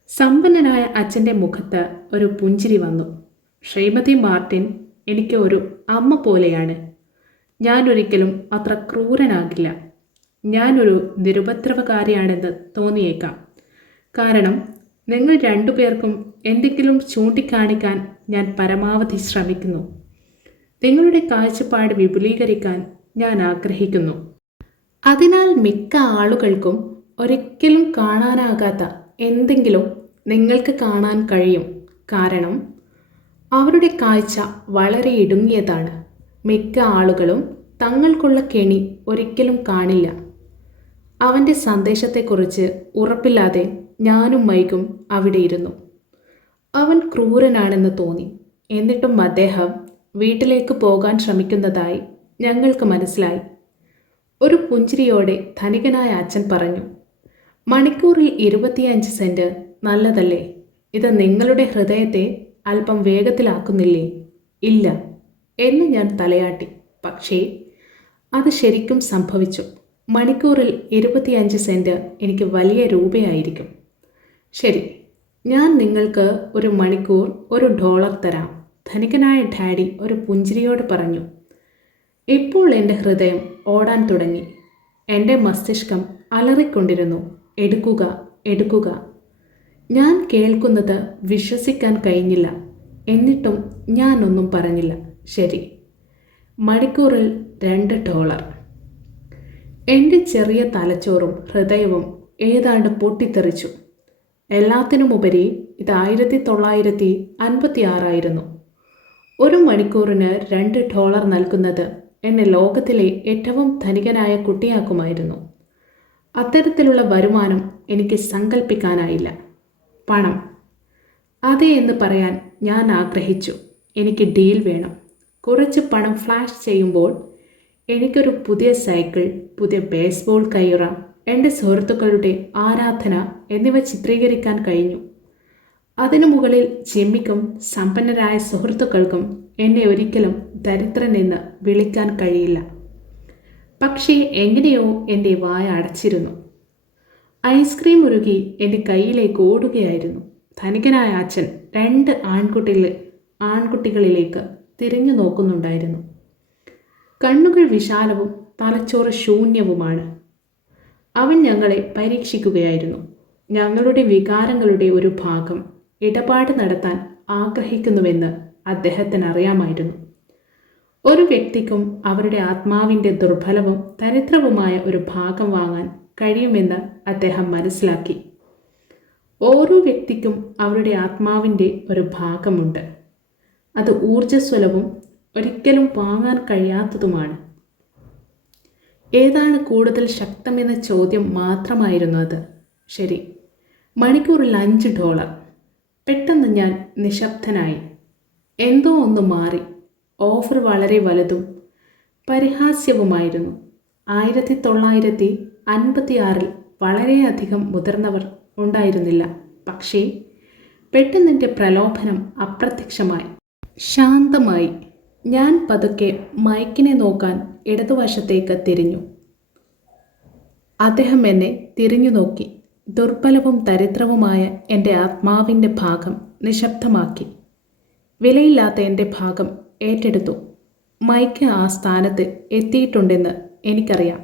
സമ്പന്നനായ അച്ഛൻ്റെ മുഖത്ത് ഒരു പുഞ്ചിരി വന്നു. ശ്രീമതി മാർട്ടിൻ എനിക്ക് ഒരു അമ്മ പോലെയാണ്. ഞാനൊരിക്കലും അത്ര ക്രൂരനാകില്ല. ഞാനൊരു നിരുപദ്രവകാരിയാണെന്ന് തോന്നിയേക്കാം. കാരണം നിങ്ങൾ 2 പേർക്കും എന്തെങ്കിലും ചൂണ്ടിക്കാണിക്കാൻ ഞാൻ പരമാവധി ശ്രമിക്കുന്നു. നിങ്ങളുടെ കാഴ്ചപ്പാട് വിപുലീകരിക്കാൻ ഞാൻ ആഗ്രഹിക്കുന്നു. അതിനാൽ മിക്ക ആളുകൾക്കും ഒരിക്കലും കാണാനാകാത്ത എന്തെങ്കിലും നിങ്ങൾക്ക് കാണാൻ കഴിയും. കാരണം അവരുടെ കാഴ്ച വളരെ ഇടുങ്ങിയതാണ്. മിക്ക ആളുകളും തങ്ങൾക്കുള്ള കെണി ഒരിക്കലും കാണില്ല. അവൻ്റെ സന്ദേശത്തെക്കുറിച്ച് ഉറപ്പില്ലാതെ ഞാനും മൈക്കും അവിടെ ഇരുന്നു. അവൻ ക്രൂരനാണെന്ന് തോന്നി. എന്നിട്ടും അദ്ദേഹം വീട്ടിലേക്ക് പോകാൻ ശ്രമിക്കുന്നതായി ഞങ്ങൾക്ക് മനസ്സിലായി. ഒരു പുഞ്ചിരിയോടെ ധനികനായ അച്ഛൻ പറഞ്ഞു, മണിക്കൂറിൽ 25 സെൻറ്റ് നല്ലതല്ലേ? ഇത് നിങ്ങളുടെ ഹൃദയത്തെ അല്പം വേഗത്തിലാക്കുന്നില്ലേ? ഇല്ല എന്ന് ഞാൻ തലയാട്ടി. പക്ഷേ അത് ശരിക്കും സംഭവിച്ചു. മണിക്കൂറിൽ 25 സെൻറ്റ് എനിക്ക് വലിയ രൂപയായിരിക്കും. ശരി, ഞാൻ നിങ്ങൾക്ക് ഒരു മണിക്കൂർ $1 തരാം. ധനികനായ ഡാഡി ഒരു പുഞ്ചിരിയോട് പറഞ്ഞു. ഇപ്പോൾ എൻ്റെ ഹൃദയം ഓടാൻ തുടങ്ങി. എൻ്റെ മസ്തിഷ്കം അലറിക്കൊണ്ടിരുന്നു. എടുക്കുക, എടുക്കുക. ഞാൻ കേൾക്കുന്നത് വിശ്വസിക്കാൻ കഴിഞ്ഞില്ല. എന്നിട്ടും ഞാനൊന്നും പറഞ്ഞില്ല. ശരി, മണിക്കൂറിൽ $2. എൻ്റെ ചെറിയ തലച്ചോറും ഹൃദയവും ഏതാണ്ട് പൊട്ടിത്തെറിച്ചു. എല്ലാത്തിനുമുപരി ഇത് 1956 ഒരു മണിക്കൂറിന് $2 നൽകുന്നത് എന്നെ ലോകത്തിലെ ഏറ്റവും ധനികനായ കുട്ടിയാക്കുമായിരുന്നു. അത്തരത്തിലുള്ള വരുമാനം എനിക്ക് സങ്കല്പിക്കാനായില്ല. പണം, അതെ എന്ന് പറയാൻ ഞാൻ ആഗ്രഹിച്ചു. എനിക്ക് ഡീൽ വേണം. കുറച്ച് പണം ഫ്ലാഷ് ചെയ്യുമ്പോൾ എനിക്കൊരു പുതിയ സൈക്കിൾ, പുതിയ ബേസ്ബോൾ കയ്യുറ, എൻ്റെ സുഹൃത്തുക്കളുടെ ആരാധന എന്നിവ ചിത്രീകരിക്കാൻ കഴിഞ്ഞു. അതിനു മുകളിൽ ജിമ്മിക്കും സമ്പന്നരായ സുഹൃത്തുക്കൾക്കും എന്നെ ഒരിക്കലും ദരിദ്രനെന്ന് വിളിക്കാൻ കഴിയില്ല. പക്ഷേ എങ്ങനെയോ എൻ്റെ വായ അടച്ചിരുന്നു. ഐസ്ക്രീം ഉരുകി എൻ്റെ കയ്യിലേക്ക് ഓടുകയായിരുന്നു. ധനികനായ അച്ഛൻ 2 ആൺകുട്ടികളിലേക്ക് തിരിഞ്ഞു നോക്കുന്നുണ്ടായിരുന്നു. കണ്ണുകൾ വിശാലവും തലച്ചോറ് ശൂന്യവുമാണ്. അവൻ ഞങ്ങളെ പരീക്ഷിക്കുകയായിരുന്നു. ഞങ്ങളുടെ വികാരങ്ങളുടെ ഒരു ഭാഗം ഇടപാട് നടത്താൻ ആഗ്രഹിക്കുന്നുവെന്ന് അദ്ദേഹത്തിന് അറിയാമായിരുന്നു. ഒരു വ്യക്തിക്കും അവരുടെ ആത്മാവിൻ്റെ ദുർബലവും ദരിദ്രവുമായ ഒരു ഭാഗം വാങ്ങാൻ കഴിയുമെന്ന് അദ്ദേഹം മനസ്സിലാക്കി. ഓരോ വ്യക്തിക്കും അവരുടെ ആത്മാവിൻ്റെ ഒരു ഭാഗമുണ്ട്. അത് ഊർജ്ജസ്വലവും ഒരിക്കലും വാങ്ങാൻ കഴിയാത്തതുമാണ്. ഏതാണ് കൂടുതൽ ശക്തമെന്ന ചോദ്യം മാത്രമായിരുന്നു അത്. ശരി, മണിക്കൂറിൽ $5. പെട്ടെന്ന് ഞാൻ നിശബ്ദനായി. എന്തോ ഒന്ന് മാറി. ഓഫർ വളരെ വലുതും പരിഹാസ്യവുമായിരുന്നു. 1956 വളരെയധികം മുതിർന്നവർ ഉണ്ടായിരുന്നില്ല. പക്ഷേ പെട്ടെന്നെൻ്റെ പ്രലോഭനം അപ്രത്യക്ഷമായി. ശാന്തമായി ഞാൻ പതുക്കെ മൈക്കിനെ നോക്കാൻ ഇടതുവശത്തേക്ക് തിരിഞ്ഞു. അദ്ദേഹം എന്നെ തിരിഞ്ഞു നോക്കി. ദുർബലവും ദരിദ്രവുമായ എൻ്റെ ആത്മാവിൻ്റെ ഭാഗം നിശബ്ദമാക്കി. വിലയില്ലാത്ത എൻ്റെ ഭാഗം ഏറ്റെടുത്തു. മൈക്ക് ആ സ്ഥാനത്ത് എത്തിയിട്ടുണ്ടെന്ന് എനിക്കറിയാം.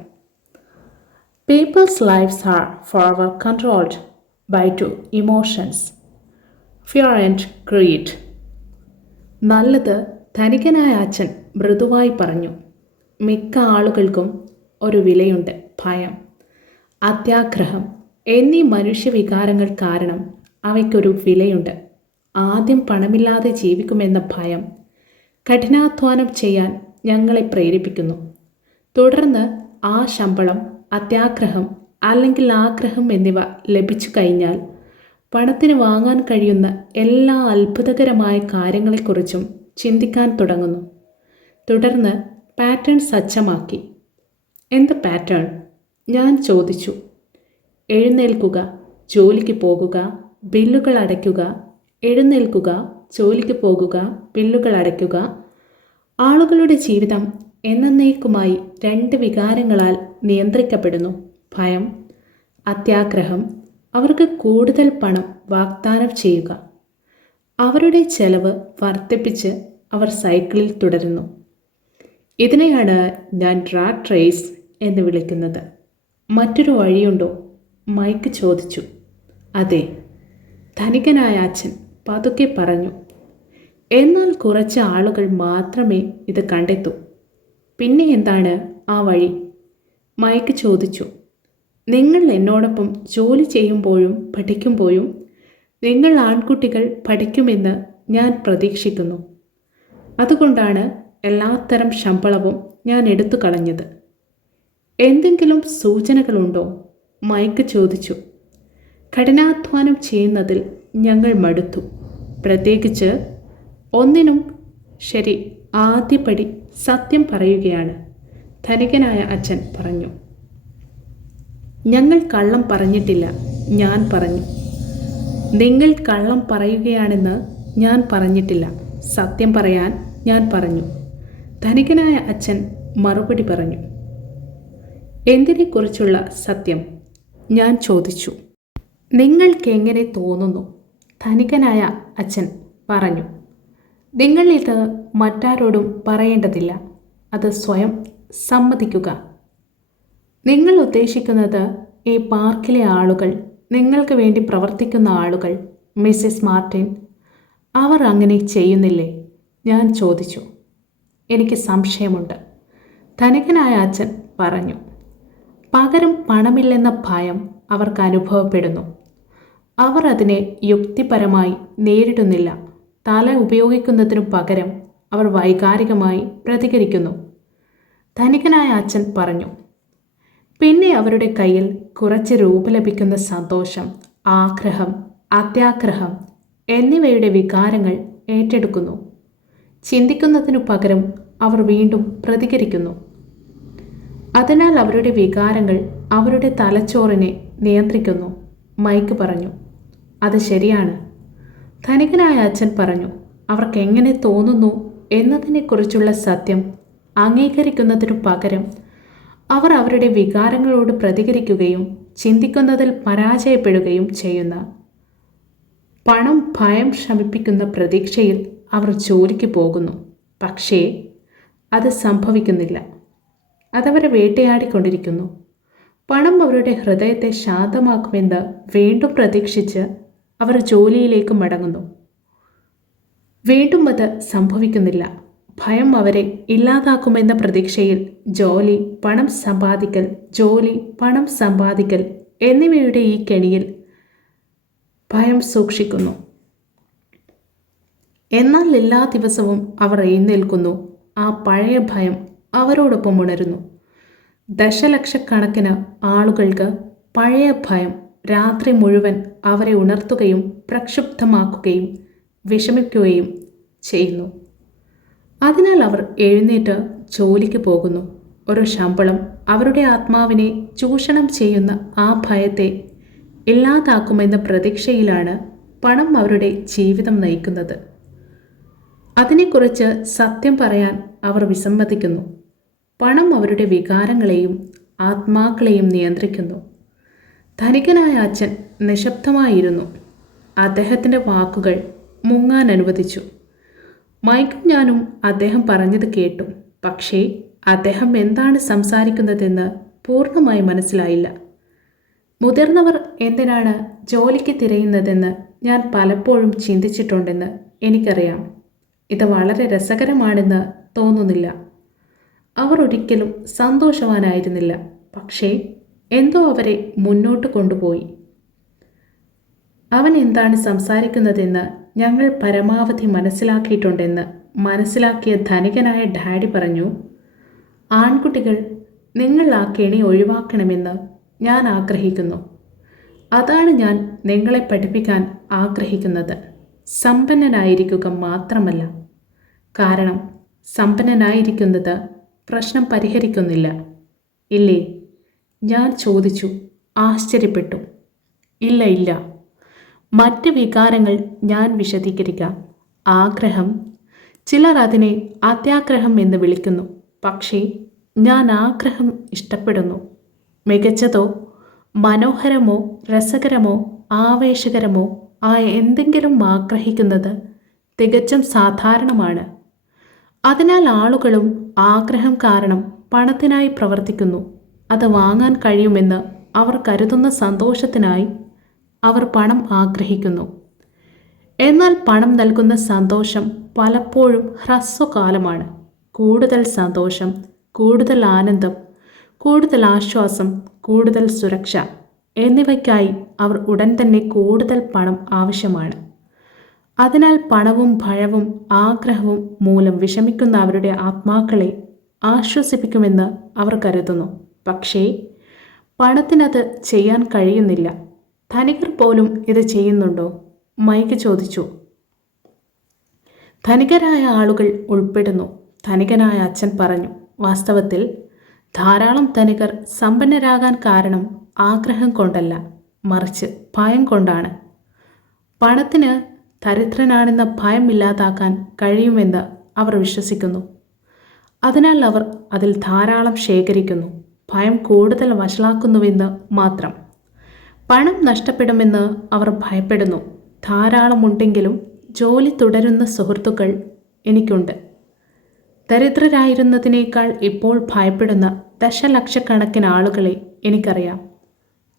People's lives are forever controlled by 2 emotions, fear and greed. നല്ലത്, ധനികനായ അച്ഛൻ മൃദുവായി പറഞ്ഞു. മിക്ക ആളുകൾക്കും ഒരു വിലയുണ്ട്. ഭയം, അത്യാഗ്രഹം എന്നീ മനുഷ്യവികാരങ്ങൾ കാരണം അവയ്ക്കൊരു വിലയുണ്ട്. ആദ്യം പണമില്ലാതെ ജീവിക്കുമെന്ന ഭയം കഠിനാധ്വാനം ചെയ്യാൻ ഞങ്ങളെ പ്രേരിപ്പിക്കുന്നു. തുടർന്ന് ആ ശമ്പളം, അത്യാഗ്രഹം അല്ലെങ്കിൽ ആഗ്രഹം എന്നിവ ലഭിച്ചു കഴിഞ്ഞാൽ പണത്തിന് വാങ്ങാൻ കഴിയുന്ന എല്ലാ അത്ഭുതകരമായ കാര്യങ്ങളെക്കുറിച്ചും ചിന്തിക്കാൻ തുടങ്ങുന്നു. തുടർന്ന് പാറ്റേൺ സജ്ജമാക്കി. എന്ത് പാറ്റേൺ? ഞാൻ ചോദിച്ചു. എഴുന്നേൽക്കുക, ജോലിക്ക് പോകുക, ബില്ലുകൾ അടയ്ക്കുക. എഴുന്നേൽക്കുക, ജോലിക്ക് പോകുക, ബില്ലുകൾ അടയ്ക്കുക. ആളുകളുടെ ജീവിതം എന്നേക്കുമായി 2 വികാരങ്ങളാൽ നിയന്ത്രിക്കപ്പെടുന്നു. ഭയം, അത്യാഗ്രഹം. അവർക്ക് കൂടുതൽ പണം വാഗ്ദാനം ചെയ്യുക. അവരുടെ ചെലവ് വർദ്ധിപ്പിച്ച് അവർ സൈക്കിളിൽ തുടരുന്നു. ഇതിനെയാണ് ഞാൻ റാറ്റ് റേസ് എന്ന് വിളിക്കുന്നത്. മറ്റൊരു വഴിയുണ്ടോ? മൈക്ക് ചോദിച്ചു. അതെ, ധനികനായ അച്ഛൻ പതുക്കെ പറഞ്ഞു. എന്നാൽ കുറച്ച് ആളുകൾ മാത്രമേ ഇത് കണ്ടെത്തൂ. പിന്നെ എന്താണ് ആ വഴി? മൈക്ക് ചോദിച്ചു. നിങ്ങൾ എന്നോടൊപ്പം ജോലി ചെയ്യുമ്പോഴും പഠിക്കുമ്പോഴും നിങ്ങൾ ആൺകുട്ടികൾ പഠിക്കുമെന്ന് ഞാൻ പ്രതീക്ഷിക്കുന്നു. അതുകൊണ്ടാണ് എല്ലാത്തരം ശമ്പളവും ഞാൻ എടുത്തു കളഞ്ഞത്. എന്തെങ്കിലും സൂചനകളുണ്ടോ? മൈക്ക് ചോദിച്ചു. കഠിനാധ്വാനം ചെയ്യുന്നതിൽ ഞങ്ങൾ മടുത്തു, പ്രത്യേകിച്ച് ഒന്നിനും. ശരി, ആദ്യപടി സത്യം പറയുകയാണ്, ധനികനായ അച്ഛൻ പറഞ്ഞു. ഞങ്ങൾ കള്ളം പറഞ്ഞിട്ടില്ല, ഞാൻ പറഞ്ഞു. നിങ്ങൾ കള്ളം പറയുകയാണെന്ന് ഞാൻ പറഞ്ഞിട്ടില്ല, സത്യം പറയാൻ ഞാൻ പറഞ്ഞു. ധനികനായ അച്ഛൻ മറുപടി പറഞ്ഞു. എന്തിനെക്കുറിച്ചുള്ള സത്യം? ഞാൻ ചോദിച്ചു. നിങ്ങൾക്കെങ്ങനെ തോന്നുന്നു? ധനികനായ അച്ഛൻ പറഞ്ഞു. നിങ്ങൾ ഇത് മറ്റാരോടും പറയേണ്ടതില്ല. അത് സ്വയം സമ്മതിക്കുക. നിങ്ങൾ ഉദ്ദേശിക്കുന്നത് ഈ പാർക്കിലെ ആളുകൾ നിങ്ങൾക്ക് വേണ്ടി പ്രവർത്തിക്കുന്ന ആളുകൾ, മിസ്സിസ് മാർട്ടിൻ, അവർ അങ്ങനെ ചെയ്യുന്നില്ലേ? ഞാൻ ചോദിച്ചു. എനിക്ക് സംശയമുണ്ട്, ധനികനായ അച്ഛൻ പറഞ്ഞു. പകരം പണമില്ലെന്ന ഭയം അവർക്ക് അനുഭവപ്പെടുന്നു. അവർ അതിനെ യുക്തിപരമായി നേരിടുന്നില്ല. തല ഉപയോഗിക്കുന്നതിനു പകരം അവർ വൈകാരികമായി പ്രതികരിക്കുന്നു. ധനികനായ അച്ഛൻ പറഞ്ഞു. പിന്നെ അവരുടെ കയ്യിൽ കുറച്ച് രൂപ ലഭിക്കുന്ന സന്തോഷം, ആഗ്രഹം, അത്യാഗ്രഹം എന്നിവയുടെ വികാരങ്ങൾ ഏറ്റെടുക്കുന്നു. ചിന്തിക്കുന്നതിനു പകരം അവർ വീണ്ടും പ്രതികരിക്കുന്നു. അതിനാൽ അവരുടെ വികാരങ്ങൾ അവരുടെ തലച്ചോറിനെ നിയന്ത്രിക്കുന്നു. മൈക്ക് പറഞ്ഞു. അത് ശരിയാണ്. ധനികനായ അച്ഛൻ പറഞ്ഞു. അവർക്ക് എങ്ങനെ തോന്നുന്നു എന്നതിനെക്കുറിച്ചുള്ള സത്യം അംഗീകരിക്കുന്നതിനു പകരം അവർ അവരുടെ വികാരങ്ങളോട് പ്രതികരിക്കുകയും ചിന്തിക്കുന്നതിൽ പരാജയപ്പെടുകയും ചെയ്യുന്ന പണം ഭയം ശമിപ്പിക്കുന്ന പ്രതീക്ഷയിൽ അവർ ജോലിക്ക് പോകുന്നു. പക്ഷേ അത് സംഭവിക്കുന്നില്ല. അതവരെ വേട്ടയാടിക്കൊണ്ടിരിക്കുന്നു. പണം അവരുടെ ഹൃദയത്തെ ശാന്തമാക്കുമെന്ന് വീണ്ടും പ്രതീക്ഷിച്ച് അവർ ജോലിയിലേക്ക് മടങ്ങുന്നു. വീണ്ടും അത് സംഭവിക്കുന്നില്ല. ഭയം അവരെ ഇല്ലാതാക്കുമെന്ന പ്രതീക്ഷയിൽ ജോലി, പണം സമ്പാദിക്കൽ, ജോലി, പണം സമ്പാദിക്കൽ എന്നിവയുടെ ഈ കെണിയിൽ ഭയം സൂക്ഷിക്കുന്നു. എന്നാൽ എല്ലാ ദിവസവും അവർ എഴുന്നേൽക്കുന്നു. ആ പഴയ ഭയം അവരോടൊപ്പം ഉണരുന്നു. ദശലക്ഷക്കണക്കിന് ആളുകൾക്ക് പഴയ ഭയം രാത്രി മുഴുവൻ അവരെ ഉണർത്തുകയും പ്രക്ഷുബ്ധമാക്കുകയും വിഷമിക്കുകയും ചെയ്യുന്നു. അതിനാൽ അവർ എഴുന്നേറ്റ് ജോലിക്ക് പോകുന്നു. ഒരു ശമ്പളം അവരുടെ ആത്മാവിനെ ചൂഷണം ചെയ്യുന്ന ആ ഭയത്തെ ഇല്ലാതാക്കുമെന്ന പ്രതീക്ഷയിലാണ് പണം അവരുടെ ജീവിതം നയിക്കുന്നത്. അതിനെക്കുറിച്ച് സത്യം പറയാൻ അവർ വിസമ്മതിക്കുന്നു. പണം അവരുടെ വികാരങ്ങളെയും ആത്മാക്കളെയും നിയന്ത്രിക്കുന്നു. ധനികനായ അച്ഛൻ നിശബ്ദമായിരുന്നു. അദ്ദേഹത്തിൻ്റെ വാക്കുകൾ മുങ്ങാൻ അനുവദിച്ചു. മൈക്കും ഞാനും അദ്ദേഹം പറഞ്ഞത് കേട്ടു. പക്ഷേ അദ്ദേഹം എന്താണ് സംസാരിക്കുന്നതെന്ന് പൂർണ്ണമായി മനസ്സിലായില്ല. മുതിർന്നവർ എന്തിനാണ് ജോലിക്ക് തിരയുന്നതെന്ന് ഞാൻ പലപ്പോഴും ചിന്തിച്ചിട്ടുണ്ടെന്ന് എനിക്കറിയാം. ഇത് വളരെ രസകരമാണെന്ന് തോന്നുന്നില്ല. അവർ ഒരിക്കലും സന്തോഷവാനായിരുന്നില്ല. പക്ഷേ എന്തോ അവരെ മുന്നോട്ട് കൊണ്ടുപോയി. അവൻ എന്താണ് സംസാരിക്കുന്നതെന്ന് ഞങ്ങൾ പരമാവധി മനസ്സിലാക്കിയിട്ടുണ്ടെന്ന് മനസ്സിലാക്കിയ ധനികനായ ഡാഡി പറഞ്ഞു. ആൺകുട്ടികൾ, നിങ്ങൾ ആ കെണി ഒഴിവാക്കണമെന്ന് ഞാൻ ആഗ്രഹിക്കുന്നു. അതാണ് ഞാൻ നിങ്ങളെ പഠിപ്പിക്കാൻ ആഗ്രഹിക്കുന്നത്. സമ്പന്നനായിരിക്കുക മാത്രമല്ല. കാരണം സമ്പന്നനായിരിക്കുന്നത് പ്രശ്നം പരിഹരിക്കുന്നില്ല. ഇല്ലേ? ഞാൻ ചോദിച്ചു. ആശ്ചര്യപ്പെട്ടു. ഇല്ല ഇല്ല. മറ്റ് വികാരങ്ങൾ ഞാൻ വിശദീകരിക്കാം. ആഗ്രഹം, ചിലർ അതിനെ അത്യാഗ്രഹം എന്ന് വിളിക്കുന്നു. പക്ഷേ ഞാൻ ആഗ്രഹം ഇഷ്ടപ്പെടുന്നു. മികച്ചതോ മനോഹരമോ രസകരമോ ആവേശകരമോ ആയ എന്തെങ്കിലും ആഗ്രഹിക്കുന്നത് തികച്ചും സാധാരണമാണ്. അതിനാൽ ആളുകളും ആഗ്രഹം കാരണം പണത്തിനായി പ്രവർത്തിക്കുന്നു. അത് വാങ്ങാൻ കഴിയുമെന്ന് അവർ കരുതുന്ന സന്തോഷത്തിനായി അവർ പണം ആഗ്രഹിക്കുന്നു. എന്നാൽ പണം നൽകുന്ന സന്തോഷം പലപ്പോഴും ഹ്രസ്വകാലമാണ്. കൂടുതൽ സന്തോഷം, കൂടുതൽ ആനന്ദം, കൂടുതൽ ആശ്വാസം, കൂടുതൽ സുരക്ഷ എന്നിവയ്ക്കായി അവർ ഉടൻ തന്നെ കൂടുതൽ പണം ആവശ്യമാണ്. അതിനാൽ പണവും ഭയവും ആഗ്രഹവും മൂലം വിഷമിക്കുന്ന അവരുടെ ആത്മാക്കളെ ആശ്വസിപ്പിക്കുമെന്ന് അവർ കരുതുന്നു. പക്ഷേ പണത്തിനത് ചെയ്യാൻ കഴിയുന്നില്ല. ധനികർ പോലും ഇത് ചെയ്യുന്നുണ്ടോ? മൈക്ക് ചോദിച്ചു. ധനികരായ ആളുകൾ ഉൾപ്പെടുന്നു, ധനികനായ അച്ഛൻ പറഞ്ഞു. വാസ്തവത്തിൽ ധാരാളം ധനികർ സമ്പന്നരാകാൻ കാരണം ആഗ്രഹം കൊണ്ടല്ല, മറിച്ച് ഭയം കൊണ്ടാണ്. പണത്തിന് ദരിദ്രനാണെന്ന ഭയം ഇല്ലാതാക്കാൻ കഴിയുമെന്ന് അവർ വിശ്വസിക്കുന്നു. അതിനാൽ അവർ അതിൽ ധാരാളം ശേഖരിക്കുന്നു. ഭയം കൂടുതൽ വഷളാക്കുന്നുവെന്ന് മാത്രം. പണം നഷ്ടപ്പെടുമെന്ന് അവർ ഭയപ്പെടുന്നു. ധാരാളമുണ്ടെങ്കിലും ജോലി തുടരുന്ന സുഹൃത്തുക്കൾ എനിക്കുണ്ട്. ദരിദ്രരായിരുന്നതിനേക്കാൾ ഇപ്പോൾ ഭയപ്പെടുന്ന ദശലക്ഷക്കണക്കിന് ആളുകളെ എനിക്കറിയാം.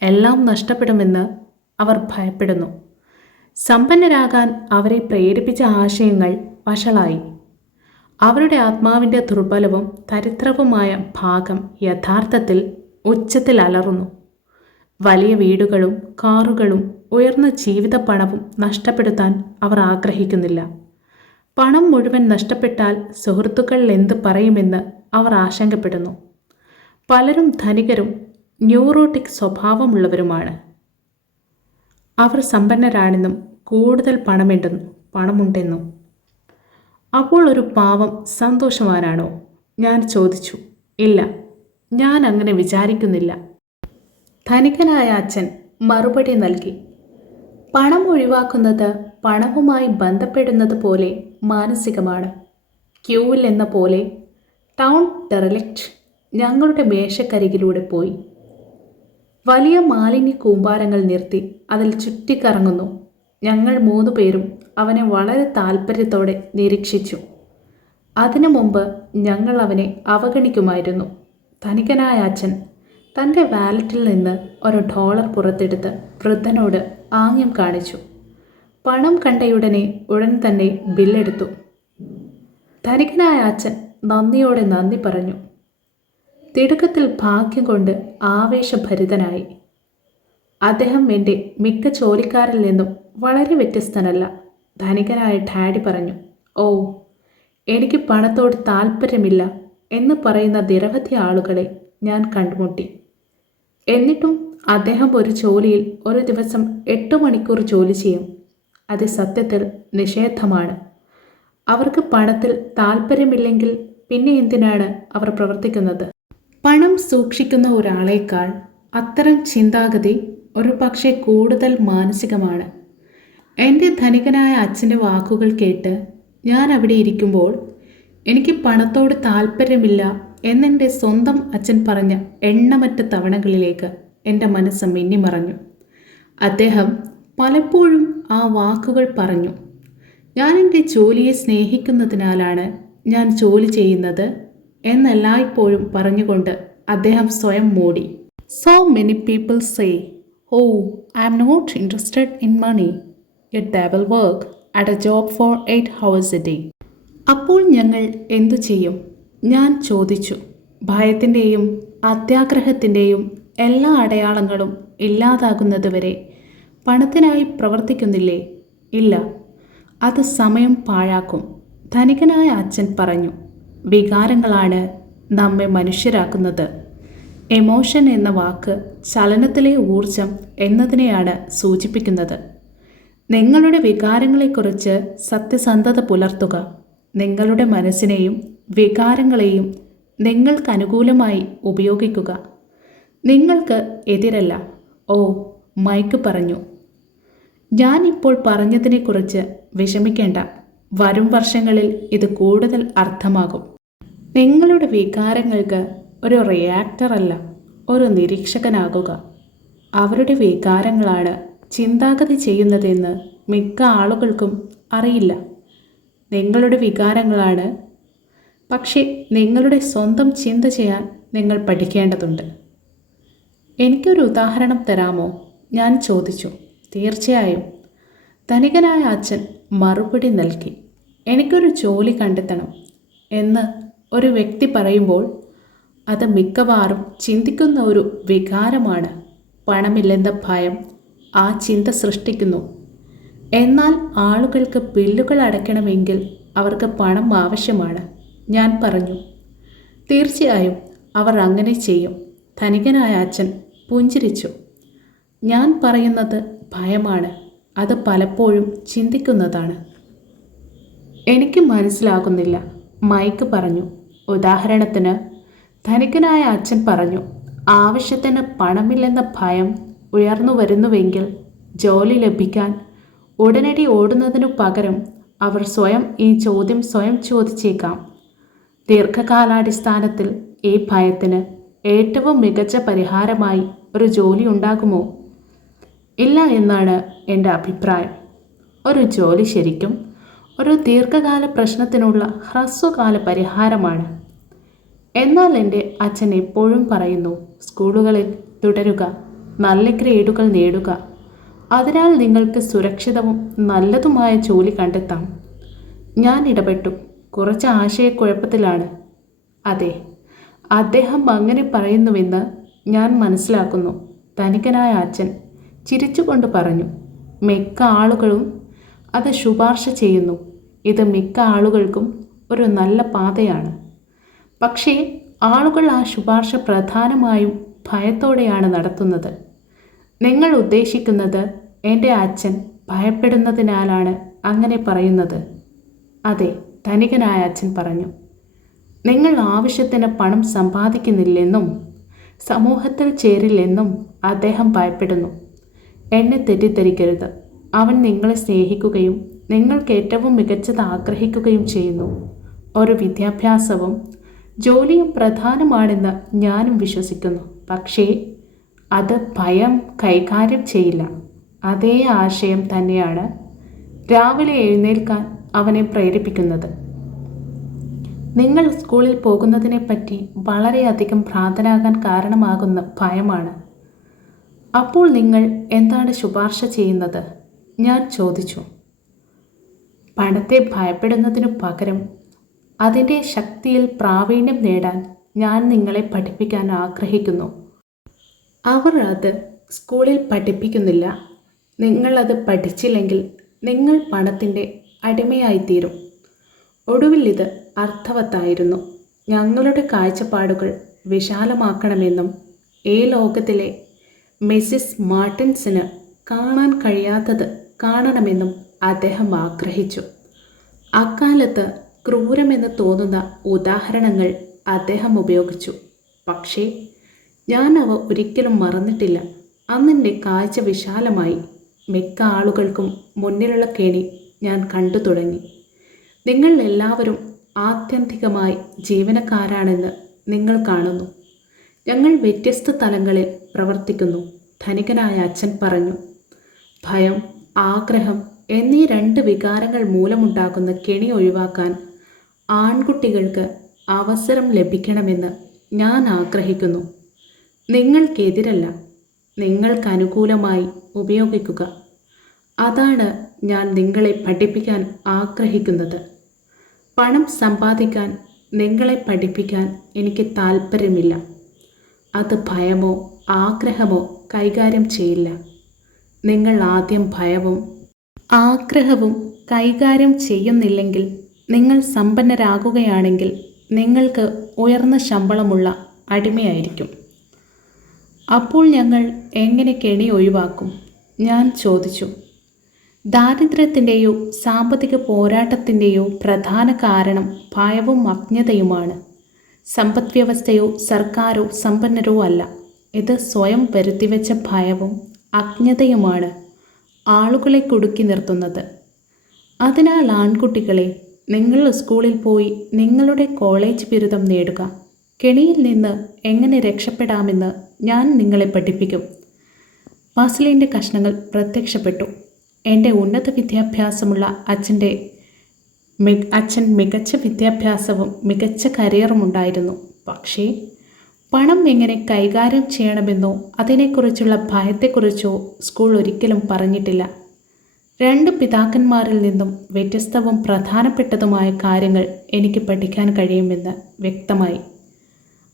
എല്ലാം നഷ്ടപ്പെടുമെന്ന് അവർ ഭയപ്പെടുന്നു. സമ്പന്നരാകാൻ അവരെ പ്രേരിപ്പിച്ച ആശയങ്ങൾ വഷളായി. അവരുടെ ആത്മാവിൻ്റെ ദുർബലവും ദരിദ്രവുമായ ഭാഗം യഥാർത്ഥത്തിൽ ഉച്ചത്തിൽ അലറുന്നു. വലിയ വീടുകളും കാറുകളും ഉയർന്ന ജീവിത പണവും നഷ്ടപ്പെടുത്താൻ അവർ ആഗ്രഹിക്കുന്നില്ല. പണം മുഴുവൻ നഷ്ടപ്പെട്ടാൽ സുഹൃത്തുക്കൾ എന്ത് പറയുമെന്ന് അവർ ആശങ്കപ്പെടുന്നു. പലരും ധനികരും ന്യൂറോട്ടിക് സ്വഭാവമുള്ളവരുമാണ്. അവർ സമ്പന്നരാണെന്നും കൂടുതൽ പണമുണ്ടെന്നും. അപ്പോൾ ഒരു പാവം സന്തോഷവാനാണോ? ഞാൻ ചോദിച്ചു. ഇല്ല, ഞാൻ അങ്ങനെ വിചാരിക്കുന്നില്ല. ധനികനായ അച്ഛൻ മറുപടി നൽകി. പണം ഒഴിവാക്കുന്നത് പണവുമായി ബന്ധപ്പെടുന്നത് പോലെ മാനസികമാണ്. ക്യൂവിൽ എന്ന പോലെ ടൗൺ ഡെറലിക്റ്റ് ഞങ്ങളുടെ മേശക്കരികിലൂടെ പോയി. വലിയ മാലിന്യ കൂമ്പാരങ്ങൾ നിർത്തി അതിൽ ചുറ്റിക്കറങ്ങുന്നു. ഞങ്ങൾ 3 പേരും അവനെ വളരെ താൽപ്പര്യത്തോടെ നിരീക്ഷിച്ചു. അതിനു മുമ്പ് ഞങ്ങൾ അവനെ അവഗണിക്കുമായിരുന്നു. ധനികനായ അച്ഛൻ തൻ്റെ വാലറ്റിൽ നിന്ന് $1 പുറത്തെടുത്ത് വൃദ്ധനോട് ആംഗ്യം കാണിച്ചു. പണം കണ്ടയുടനെ ഉടൻ തന്നെ ബില്ലെടുത്തു. ധനികനായ അച്ഛൻ നന്ദിയോടെ നന്ദി പറഞ്ഞു. തിടുക്കത്തിൽ ഭാഗ്യം കൊണ്ട് ആവേശഭരിതനായി. അദ്ദേഹം എൻ്റെ മിക്ക ജോലിക്കാരിൽ നിന്നും വളരെ വ്യത്യസ്തനല്ല. ധനികനായ ഡാഡി പറഞ്ഞു. ഓ, എനിക്ക് പണത്തോട് താല്പര്യമില്ല എന്ന് പറയുന്ന നിരവധി ആളുകളെ ഞാൻ കണ്ടുമുട്ടി. എന്നിട്ടും അദ്ദേഹം ഒരു ജോലിയിൽ ഒരു ദിവസം 8 മണിക്കൂർ ജോലി ചെയ്യും. അത് സത്യത്തിൽ നിഷേധമാണ്. അവർക്ക് പണത്തിൽ താല്പര്യമില്ലെങ്കിൽ പിന്നെ എന്തിനാണ് അവർ പ്രവർത്തിക്കുന്നത്? പണം സൂക്ഷിക്കുന്ന ഒരാളേക്കാൾ അത്തരം ചിന്താഗതി ഒരുപക്ഷെ കൂടുതൽ മാനസികമാണ്. എൻ്റെ ധനികനായ അച്ഛൻ്റെ വാക്കുകൾ കേട്ട് ഞാൻ അവിടെ ഇരിക്കുമ്പോൾ എനിക്ക് പണത്തോട് താല്പര്യമില്ല എന്നെൻ്റെ സ്വന്തം അച്ഛൻ പറഞ്ഞ എണ്ണമറ്റ തവണകളിലേക്ക് എൻ്റെ മനസ്സ് മിന്നിമറഞ്ഞു. അദ്ദേഹം പലപ്പോഴും ആ വാക്കുകൾ പറഞ്ഞു. ഞാൻ എൻ്റെ ജോലിയെ സ്നേഹിക്കുന്നതിനാലാണ് ഞാൻ ജോലി ചെയ്യുന്നത് എന്നെല്ലായ്പ്പോഴും പറഞ്ഞുകൊണ്ട് അദ്ദേഹം സ്വയം മൂടി. So many people say, oh, I am not interested in money, yet they will work at a job for 8 hours a day. അപ്പോൾ ഞങ്ങൾ എന്തു ചെയ്യും? ഞാൻ ചോദിച്ചു. ഭയത്തിൻ്റെയും അത്യാഗ്രഹത്തിൻ്റെയും എല്ലാ അടയാളങ്ങളും ഇല്ലാതാകുന്നതുവരെ പണത്തിനായി പ്രവർത്തിക്കുന്നില്ലേ? ഇല്ല, അത് സമയം പാഴാക്കും. ധനികനായ അച്ഛൻ പറഞ്ഞു. വികാരങ്ങളാണ് നമ്മെ മനുഷ്യരാക്കുന്നത്. എമോഷൻ എന്ന വാക്ക് ചലനത്തിലെ ഊർജം എന്നതിനെയാണ് സൂചിപ്പിക്കുന്നത്. നിങ്ങളുടെ വികാരങ്ങളെക്കുറിച്ച് സത്യസന്ധത പുലർത്തുക. നിങ്ങളുടെ മനസ്സിനെയും വികാരങ്ങളെയും നിങ്ങൾക്ക് അനുകൂലമായി ഉപയോഗിക്കുക. നിങ്ങൾക്ക് എതിരല്ല. ഓ, മൈക്ക് പറഞ്ഞു. ഞാൻ ഇപ്പോൾ പറഞ്ഞതിനെക്കുറിച്ച് വിഷമിക്കേണ്ട. വരും വർഷങ്ങളിൽ ഇത് കൂടുതൽ അർത്ഥമാകും. നിങ്ങളുടെ വികാരങ്ങൾക്ക് ഒരു റിയാക്ടർ അല്ല, ഒരു നിരീക്ഷകനാകുക. അവരുടെ വികാരങ്ങളാണ് ചിന്താഗതി ചെയ്യുന്നതെന്ന് മിക്ക ആളുകൾക്കും അറിയില്ല. നിങ്ങളുടെ വികാരങ്ങളാണ്. പക്ഷേ നിങ്ങളുടെ സ്വന്തം ചിന്ത ചെയ്യാൻ നിങ്ങൾ പഠിക്കേണ്ടതുണ്ട്. എനിക്കൊരു ഉദാഹരണം തരാമോ? ഞാൻ ചോദിച്ചു. തീർച്ചയായും, ധനികനായ അച്ഛൻ മറുപടി നൽകി. എനിക്കൊരു ജോലി കണ്ടെത്തണം എന്ന് ഒരു വ്യക്തി പറയുമ്പോൾ അത് മിക്കവാറും ചിന്തിക്കുന്ന ഒരു വികാരമാണ്. പണമില്ലെന്ന ഭയം ആ ചിന്ത സൃഷ്ടിക്കുന്നു. എന്നാൽ ആളുകൾക്ക് ബില്ലുകൾ അടയ്ക്കണമെങ്കിൽ അവർക്ക് പണം ആവശ്യമാണ്. ഞാൻ പറഞ്ഞു. തീർച്ചയായും അവർ അങ്ങനെ ചെയ്യും. ധനികനായ അച്ഛൻ പുഞ്ചിരിച്ചു. ഞാൻ പറയുന്നത് ഭയമാണ്. അത് പലപ്പോഴും ചിന്തിക്കുന്നതാണ്. എനിക്ക് മനസ്സിലാകുന്നില്ല, മൈക്ക് പറഞ്ഞു. ഉദാഹരണത്തിന്, ധനികനായ അച്ഛൻ പറഞ്ഞു, ആവശ്യത്തിന് പണമില്ലെന്ന ഭയം ഉയർന്നു വരുന്നുവെങ്കിൽ ജോലി ലഭിക്കാൻ ഉടനടി ഓടുന്നതിനു പകരം അവർ ഈ ചോദ്യം സ്വയം ചോദിച്ചേക്കാം. ദീർഘകാലാടിസ്ഥാനത്തിൽ ഈ ഭയത്തിന് ഏറ്റവും മികച്ച പരിഹാരമായി ഒരു ജോലി ഉണ്ടാകുമോ? ഇല്ല എന്നാണ് എൻ്റെ അഭിപ്രായം. ഒരു ജോലി ശരിക്കും ഒരു ദീർഘകാല പ്രശ്നത്തിനുള്ള ഹ്രസ്വകാല പരിഹാരമാണ്. എന്നാൽ എൻ്റെ അച്ഛൻ എപ്പോഴും പറയുന്നു, സ്കൂളുകളിൽ തുടരുക, നല്ല ഗ്രേഡുകൾ നേടുക, അതിനാൽ നിങ്ങൾക്ക് സുരക്ഷിതവും നല്ലതുമായ ജോലി കണ്ടെത്താം. ഞാൻ ഇടപെട്ടു. കുറച്ച് ആശയക്കുഴപ്പത്തിലാണ്. അതെ, അദ്ദേഹം അങ്ങനെ പറയുന്നുവെന്ന് ഞാൻ മനസ്സിലാക്കുന്നു. ധനികനായ അച്ഛൻ ചിരിച്ചുകൊണ്ട് പറഞ്ഞു. മിക്ക ആളുകളും അത് ശുപാർശ ചെയ്യുന്നു. ഇത് മിക്ക ആളുകൾക്കും ഒരു നല്ല പാതയാണ്. പക്ഷേ ആളുകൾ ആ ശുപാർശ പ്രധാനമായും ഭയത്തോടെയാണ് നടത്തുന്നത്. നിങ്ങൾ ഉദ്ദേശിക്കുന്നത് എൻ്റെ അച്ഛൻ ഭയപ്പെടുന്നതിനാലാണ് അങ്ങനെ പറയുന്നത്? അതെ, ധനികനായ അച്ഛൻ പറഞ്ഞു. നിങ്ങൾ ആവശ്യത്തിന് പണം സമ്പാദിക്കുന്നില്ലെന്നും സമൂഹത്തിൽ ചേരില്ലെന്നും അദ്ദേഹം ഭയപ്പെടുന്നു. എന്നെ തെറ്റിദ്ധരിക്കരുത്. അവൻ നിങ്ങളെ സ്നേഹിക്കുകയും നിങ്ങൾക്ക് ഏറ്റവും മികച്ചത് ആഗ്രഹിക്കുകയും ചെയ്യുന്നു. ഒരു വിദ്യാഭ്യാസവും ജോലിയും പ്രധാനമാണെന്ന് ഞാനും വിശ്വസിക്കുന്നു. പക്ഷേ അത് ഭയം കൈകാര്യം ചെയ്യില്ല. അതേ ആശയം തന്നെയാണ് രാവിലെ എഴുന്നേൽക്കാൻ അവനെ പ്രേരിപ്പിക്കുന്നത്. നിങ്ങൾ സ്കൂളിൽ പോകുന്നതിനെപ്പറ്റി വളരെയധികം ഭ്രാന്തനാകാൻ കാരണമാകുന്ന ഭയമാണ്. അപ്പോൾ നിങ്ങൾ എന്താണ് ശുപാർശ ചെയ്യുന്നത്? ഞാൻ ചോദിച്ചു. പണത്തെ ഭയപ്പെടുന്നതിനു പകരം അതിൻ്റെ ശക്തിയിൽ പ്രാവീണ്യം നേടാൻ ഞാൻ നിങ്ങളെ പഠിപ്പിക്കാൻ ആഗ്രഹിക്കുന്നു. അവർ അത് സ്കൂളിൽ പഠിപ്പിക്കുന്നില്ല. നിങ്ങളത് പഠിച്ചില്ലെങ്കിൽ നിങ്ങൾ പണത്തിൻ്റെ അടിമയായിത്തീരും. ഒടുവിൽ ഇത് അർത്ഥവത്തായിരുന്നു. ഞങ്ങളുടെ കാഴ്ചപ്പാടുകൾ വിശാലമാക്കണമെന്നും ഈ ലോകത്തിലെ മിസ്സിസ് മാർട്ടിൻസിന് കാണാൻ കഴിയാത്തത് കാണണമെന്നും അദ്ദേഹം ആഗ്രഹിച്ചു. അക്കാലത്ത് ക്രൂരമെന്ന് തോന്നുന്ന ഉദാഹരണങ്ങൾ അദ്ദേഹം ഉപയോഗിച്ചു. പക്ഷേ ഞാൻ അവ ഒരിക്കലും മറന്നിട്ടില്ല. അന്നെൻ്റെ കാഴ്ച വിശാലമായി. മിക്ക ആളുകൾക്കും മുന്നിലുള്ള കെണി ഞാൻ കണ്ടു തുടങ്ങി. നിങ്ങൾ എല്ലാവരും ആത്യന്തികമായി ജീവനക്കാരാണെന്ന് നിങ്ങൾ കാണുന്നു. ഞങ്ങൾ വ്യത്യസ്ത തലങ്ങളിൽ പ്രവർത്തിക്കുന്നു, ധനികനായ അച്ഛൻ പറഞ്ഞു. ഭയം, ആഗ്രഹം എന്നീ രണ്ട് വികാരങ്ങൾ മൂലമുണ്ടാകുന്ന കെണി ഒഴിവാക്കാൻ ആൺകുട്ടികൾക്ക് അവസരം ലഭിക്കണമെന്ന് ഞാൻ ആഗ്രഹിക്കുന്നു. നിങ്ങൾക്കെതിരല്ല, നിങ്ങൾക്കനുകൂലമായി ഉപയോഗിക്കുക. അതാണ് ഞാൻ നിങ്ങളെ പഠിപ്പിക്കാൻ ആഗ്രഹിക്കുന്നത്. പണം സമ്പാദിക്കാൻ നിങ്ങളെ പഠിപ്പിക്കാൻ എനിക്ക് താല്പര്യമില്ല. അത് ഭയമോ ആഗ്രഹമോ കൈകാര്യം ചെയ്യില്ല. നിങ്ങൾ ആദ്യം ഭയവും ആഗ്രഹവും കൈകാര്യം ചെയ്യുന്നില്ലെങ്കിൽ, നിങ്ങൾ സമ്പന്നരാകുകയാണെങ്കിൽ നിങ്ങൾക്ക് ഉയർന്ന ശമ്പളമുള്ള അടിമയായിരിക്കും. അപ്പോൾ ഞങ്ങൾ എങ്ങനെ കെണി ഒഴിവാക്കും? ഞാൻ ചോദിച്ചു. ദാരിദ്ര്യത്തിൻ്റെയോ സാമ്പത്തിക പോരാട്ടത്തിൻ്റെയോ പ്രധാന കാരണം ഭയവും അജ്ഞതയുമാണ്. സമ്പദ്വ്യവസ്ഥയോ സർക്കാരോ സമ്പന്നരോ അല്ല. ഇത് സ്വയം വരുത്തിവെച്ച ഭയവും അജ്ഞതയുമാണ് ആളുകളെ കുടുക്കി നിർത്തുന്നത്. അതിനാൽ ആൺകുട്ടികളെ, നിങ്ങൾ സ്കൂളിൽ പോയി നിങ്ങളുടെ കോളേജ് ബിരുദം നേടുക. കെണിയിൽ നിന്ന് എങ്ങനെ രക്ഷപ്പെടാമെന്ന് ഞാൻ നിങ്ങളെ പഠിപ്പിക്കും. പസിലിൻ്റെ കഷ്ണങ്ങൾ പ്രത്യക്ഷപ്പെട്ടു. എൻ്റെ ഉന്നത വിദ്യാഭ്യാസമുള്ള അച്ഛൻ മികച്ച വിദ്യാഭ്യാസവും മികച്ച കരിയറും ഉണ്ടായിരുന്നു. പക്ഷേ പണം എങ്ങനെ കൈകാര്യം ചെയ്യണമെന്നോ അതിനെക്കുറിച്ചുള്ള ഭയത്തെക്കുറിച്ചോ സ്കൂൾ ഒരിക്കലും പറഞ്ഞിട്ടില്ല. രണ്ട് പിതാക്കന്മാരിൽ നിന്നും വ്യത്യസ്തവും പ്രധാനപ്പെട്ടതുമായ കാര്യങ്ങൾ എനിക്ക് പഠിക്കാൻ കഴിയുമെന്ന് വ്യക്തമായി.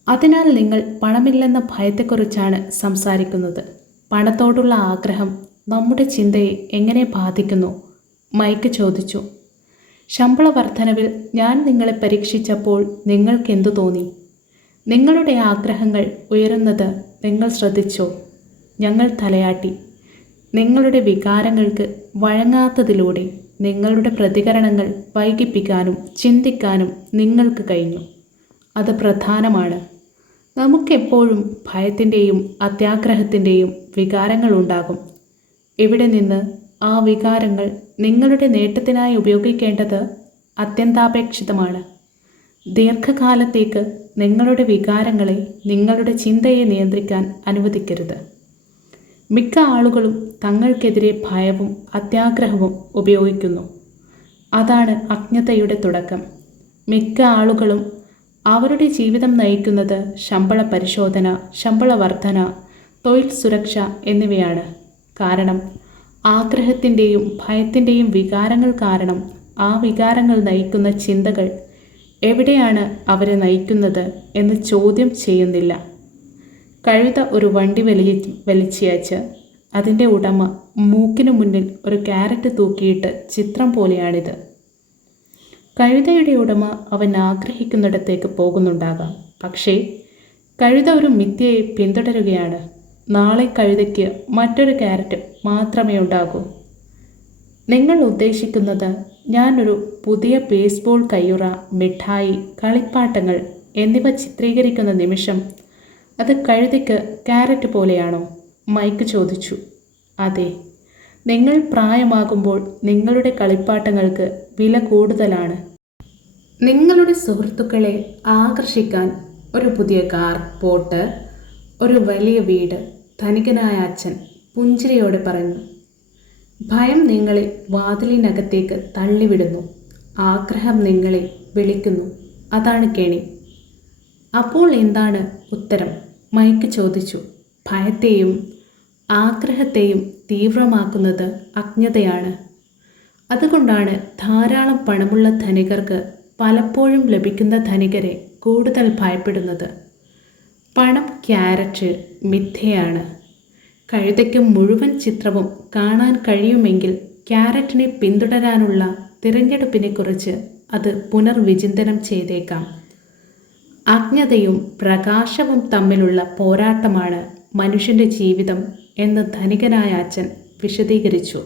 അതിനാൽ നിങ്ങൾ പണമില്ലെന്ന ഭയത്തെക്കുറിച്ചാണ് സംസാരിക്കുന്നത്. പണത്തോടുള്ള ആഗ്രഹം നമ്മുടെ ചിന്തയെ എങ്ങനെ ബാധിക്കുന്നു? മൈക്ക് ചോദിച്ചു. ശമ്പള വർധനവിൽ ഞാൻ നിങ്ങളെ പരീക്ഷിച്ചപ്പോൾ നിങ്ങൾക്കെന്തു തോന്നി? നിങ്ങളുടെ ആഗ്രഹങ്ങൾ ഉയരുന്നത് നിങ്ങൾ ശ്രദ്ധിച്ചോ? ഞങ്ങൾ തലയാട്ടി. നിങ്ങളുടെ വികാരങ്ങൾക്ക് വഴങ്ങാത്തതിലൂടെ നിങ്ങളുടെ പ്രതികരണങ്ങൾ വൈകിപ്പിക്കാനും ചിന്തിക്കാനും നിങ്ങൾക്ക് കഴിഞ്ഞു. അത് പ്രധാനമാണ്. നമുക്കെപ്പോഴും ഭയത്തിൻ്റെയും അത്യാഗ്രഹത്തിൻ്റെയും വികാരങ്ങളുണ്ടാകും. ഇവിടെ നിന്ന് ആ വികാരങ്ങൾ നിങ്ങളുടെ നേട്ടത്തിനായി ഉപയോഗിക്കേണ്ടത് അത്യന്താപേക്ഷിതമാണ്. ദീർഘകാലത്തേക്ക് നിങ്ങളുടെ വികാരങ്ങളെ, നിങ്ങളുടെ ചിന്തയെ നിയന്ത്രിക്കാൻ അനുവദിക്കരുത്. മിക്ക ആളുകളും തങ്ങൾക്കെതിരെ ഭയവും അത്യാഗ്രഹവും ഉപയോഗിക്കുന്നു. അതാണ് അജ്ഞതയുടെ തുടക്കം. മിക്ക ആളുകളും അവരുടെ ജീവിതം നയിക്കുന്നത് ശമ്പള പരിശോധന, ശമ്പള വർധന, തൊഴിൽ സുരക്ഷ എന്നിവയാണ്. കാരണം ആഗ്രഹത്തിൻ്റെയും ഭയത്തിൻ്റെയും വികാരങ്ങൾ കാരണം ആ വികാരങ്ങൾ നയിക്കുന്ന ചിന്തകൾ എവിടെയാണ് അവരെ നയിക്കുന്നത് എന്ന് ചോദ്യം ചെയ്യുന്നില്ല. കഴുത ഒരു വണ്ടി വലിച്ചയച്ച് അതിൻ്റെ ഉടമ മൂക്കിനു മുന്നിൽ ഒരു ക്യാരറ്റ് തൂക്കിയിട്ട് ചിത്രം പോലെയാണിത്. കഴുതയുടെ ഉടമ അവൻ ആഗ്രഹിക്കുന്നിടത്തേക്ക് പോകുന്നുണ്ടാകാം. പക്ഷേ കഴുത ഒരു മിഥ്യയെ പിന്തുടരുകയാണ്. നാളെ കഴുതയ്ക്ക് മറ്റൊരു ക്യാരറ്റ് മാത്രമേ ഉണ്ടാകൂ. നിങ്ങൾ ഉദ്ദേശിക്കുന്നത് ഞാനൊരു പുതിയ ബേസ്ബോൾ കയ്യുറ, മിഠായി, കളിപ്പാട്ടങ്ങൾ എന്നിവ ചിത്രീകരിക്കുന്ന നിമിഷം അത് കഴുതയ്ക്ക് ക്യാരറ്റ് പോലെയാണോ? മൈക്ക് ചോദിച്ചു. അതെ, നിങ്ങൾ പ്രായമാകുമ്പോൾ നിങ്ങളുടെ കളിപ്പാട്ടങ്ങൾക്ക് വില കൂടുതലാണ്. നിങ്ങളുടെ സുഹൃത്തുക്കളെ ആകർഷിക്കാൻ ഒരു പുതിയ കാർ, ബോട്ട്, ഒരു വലിയ വീട്, ധനികനായ അച്ഛൻ പുഞ്ചിരിയോടെ പറഞ്ഞു. ഭയം നിങ്ങളെ വാതിലിനകത്തേക്ക് തള്ളിവിടുന്നു. ആഗ്രഹം നിങ്ങളെ വിളിക്കുന്നു. അതാണ് കെണി. അപ്പോൾ എന്താണ് ഉത്തരം? മൈക്ക് ചോദിച്ചു. ഭയത്തെയും ആഗ്രഹത്തെയും തീവ്രമാക്കുന്നത് അജ്ഞതയാണ്. അതുകൊണ്ടാണ് ധാരാളം പണമുള്ള ധനികർക്ക് പലപ്പോഴും ലഭിക്കുന്ന ധനികരെ കൂടുതൽ ഭയപ്പെടുന്നത്. പണം, ക്യാരറ്റ് മിഥ്യയാണ്. കഴുതയ്ക്ക് മുഴുവൻ ചിത്രവും കാണാൻ കഴിയുമെങ്കിൽ ക്യാരറ്റിനെ പിന്തുടരാനുള്ള തിരഞ്ഞെടുപ്പിനെക്കുറിച്ച് അത് പുനർവിചിന്തനം ചെയ്തേക്കാം. അജ്ഞതയും പ്രകാശവും തമ്മിലുള്ള പോരാട്ടമാണ് മനുഷ്യൻ്റെ ജീവിതം എന്ന് ധനികനായ അച്ഛൻ വിശദീകരിച്ചു.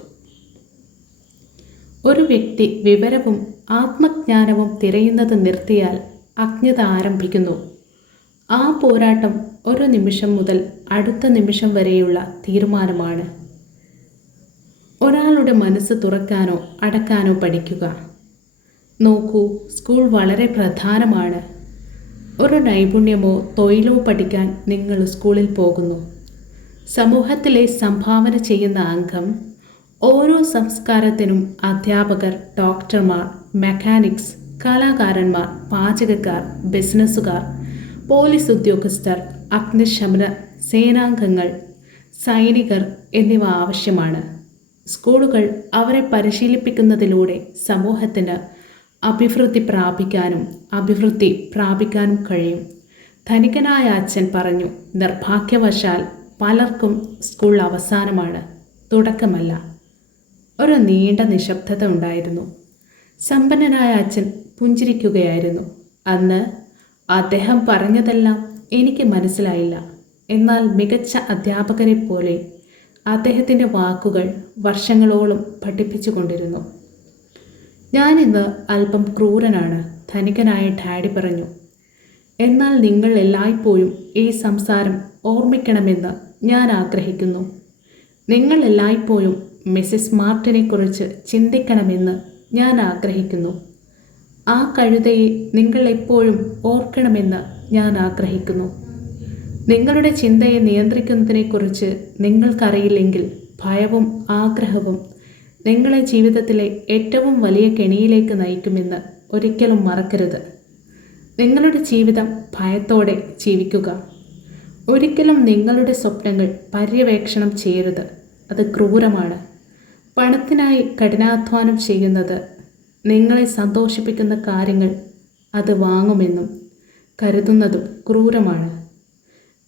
ഒരു വ്യക്തി വിവരവും ആത്മജ്ഞാനവും തിരയുന്നത് നിർത്തിയാൽ അജ്ഞത ആരംഭിക്കുന്നു. ആ പോരാട്ടം ഒരു നിമിഷം മുതൽ അടുത്ത നിമിഷം വരെയുള്ള തീരുമാനമാണ്. ഒരാളുടെ മനസ്സ് തുറക്കാനോ അടക്കാനോ പഠിക്കുക. നോക്കൂ, സ്കൂൾ വളരെ പ്രധാനമാണ്. ഒരു നൈപുണ്യമോ തൊഴിലോ പഠിക്കാൻ നിങ്ങൾ സ്കൂളിൽ പോകുന്നു. സമൂഹത്തിലെ സംഭാവന ചെയ്യുന്ന അംഗം. ഓരോ സംസ്കാരത്തിനും അധ്യാപകർ, ഡോക്ടർമാർ, മെക്കാനിക്സ്, കലാകാരന്മാർ, പാചകക്കാർ, ബിസിനസ്സുകാർ, പോലീസ് ഉദ്യോഗസ്ഥർ, അഗ്നിശമന സേനാംഗങ്ങൾ, സൈനികർ എന്നിവ ആവശ്യമാണ്. സ്കൂളുകൾ അവരെ പരിശീലിപ്പിക്കുന്നതിലൂടെ സമൂഹത്തിന് അഭിവൃദ്ധി പ്രാപിക്കാനും കഴിയും. ധനികനായ അച്ഛൻ പറഞ്ഞു. നിർഭാഗ്യവശാൽ പലർക്കും സ്കൂൾ അവസാനമാണ്, തുടക്കമല്ല. ഒരു നീണ്ട നിശബ്ദത ഉണ്ടായിരുന്നു. സമ്പന്നനായ അച്ഛൻ പുഞ്ചിരിക്കുകയായിരുന്നു. അന്ന് അദ്ദേഹം പറഞ്ഞതെല്ലാം എനിക്ക് മനസ്സിലായില്ല. എന്നാൽ മികച്ച അധ്യാപകരെ പോലെ അദ്ദേഹത്തിൻ്റെ വാക്കുകൾ വർഷങ്ങളോളം പഠിപ്പിച്ചുകൊണ്ടിരുന്നു. ഞാനിന്ന് അല്പം ക്രൂരനാണ്, ധനികനായ ഡാഡി പറഞ്ഞു. എന്നാൽ നിങ്ങൾ എല്ലായ്പ്പോഴും ഈ സംസാരം ഓർമ്മിക്കണമെന്ന് ഞാൻ ആഗ്രഹിക്കുന്നു. നിങ്ങൾ എല്ലായ്പ്പോഴും മിസ്സിസ് മാർട്ടിനെക്കുറിച്ച് ചിന്തിക്കണമെന്ന് ഞാൻ ആഗ്രഹിക്കുന്നു. ആ കഴുതയെ നിങ്ങൾ എപ്പോഴും ഓർക്കണമെന്ന് ഞാൻ ആഗ്രഹിക്കുന്നു. നിങ്ങളുടെ ചിന്തയെ നിയന്ത്രിക്കുന്നതിനെക്കുറിച്ച് നിങ്ങൾക്കറിയില്ലെങ്കിൽ ഭയവും ആഗ്രഹവും നിങ്ങളെ ജീവിതത്തിലെ ഏറ്റവും വലിയ കെണിയിലേക്ക് നയിക്കുമെന്ന് ഒരിക്കലും മറക്കരുത്. നിങ്ങളുടെ ജീവിതം ഭയത്തോടെ ജീവിക്കുക. ഒരിക്കലും നിങ്ങളുടെ സ്വപ്നങ്ങൾ പര്യവേക്ഷണം ചെയ്യരുത്. അത് ക്രൂരമാണ്. പണത്തിനായി കഠിനാധ്വാനം ചെയ്യുന്നത്, നിങ്ങളെ സന്തോഷിപ്പിക്കുന്ന കാര്യങ്ങൾ അത് വാങ്ങുമെന്നും കരുതുന്നതും ക്രൂരമാണ്.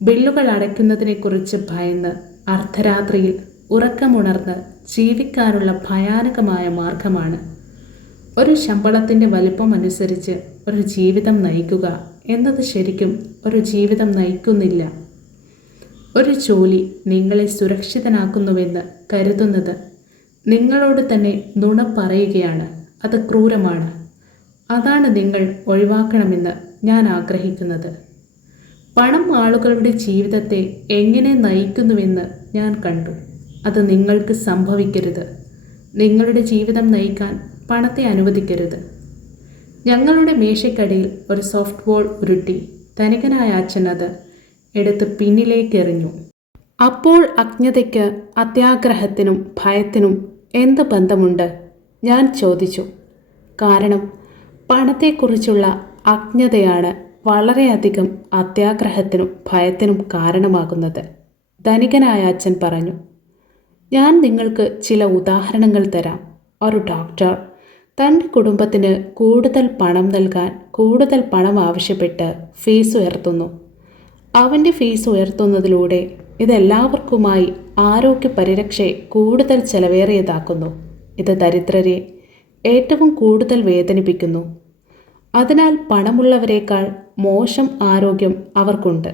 ബില്ലുകൾ അടയ്ക്കുന്നതിനെക്കുറിച്ച് ഭയന്ന് അർദ്ധരാത്രിയിൽ ഉറക്കമുണർന്ന് ജീവിക്കാനുള്ള ഭയാനകമായ മാർഗമാണ്. ഒരു ശമ്പളത്തിൻ്റെ വലിപ്പം അനുസരിച്ച് ഒരു ജീവിതം നയിക്കുക എന്നത് ശരിക്കും ഒരു ജീവിതം നയിക്കുന്നില്ല. ഒരു ജോലി നിങ്ങളെ സുരക്ഷിതനാക്കുന്നുവെന്ന് കരുതുന്നത് നിങ്ങളോട് തന്നെ നുണ പറയുകയാണ്. അത് ക്രൂരമാണ്. അതാണ് നിങ്ങൾ ഒഴിവാക്കണമെന്ന് ഞാൻ ആഗ്രഹിക്കുന്നത്. പണം ആളുകളുടെ ജീവിതത്തെ എങ്ങനെ നയിക്കുന്നുവെന്ന് ഞാൻ കണ്ടു. അത് നിങ്ങൾക്ക് സംഭവിക്കരുത്. നിങ്ങളുടെ ജീവിതം നയിക്കാൻ പണത്തെ അനുവദിക്കരുത്. ഞങ്ങളുടെ മേശയ്ക്കടിയിൽ ഒരു സോഫ്റ്റ് ബോൾ ഉരുട്ടി ധനികനായ അച്ഛൻ അത് എടുത്ത് പിന്നിലേക്ക് എറിഞ്ഞു. അപ്പോൾ അജ്ഞതയ്ക്ക് അത്യാഗ്രഹത്തിനും ഭയത്തിനും എന്ത് ബന്ധമുണ്ട്? ഞാൻ ചോദിച്ചു. കാരണം പണത്തെക്കുറിച്ചുള്ള അജ്ഞതയാണ് വളരെയധികം അത്യാഗ്രഹത്തിനും ഭയത്തിനും കാരണമാകുന്നത്, ധനികനായ അച്ഛൻ പറഞ്ഞു. ഞാൻ നിങ്ങൾക്ക് ചില ഉദാഹരണങ്ങൾ തരാം. ഒരു ഡോക്ടർ തൻ്റെ കുടുംബത്തിന് കൂടുതൽ പണം നൽകാൻ കൂടുതൽ പണം ആവശ്യപ്പെട്ട് ഫീസ് ഉയർത്തുന്നു. അവൻ്റെ ഫീസ് ഉയർത്തുന്നതിലൂടെ ഇതെല്ലാവർക്കുമായി ആരോഗ്യ പരിരക്ഷയെ കൂടുതൽ ചെലവേറിയതാക്കുന്നു. ഇത് ദരിദ്രരെ ഏറ്റവും കൂടുതൽ വേദനിപ്പിക്കുന്നു. അതിനാൽ പണമുള്ളവരേക്കാൾ മോശം ആരോഗ്യം അവർക്കുണ്ട്.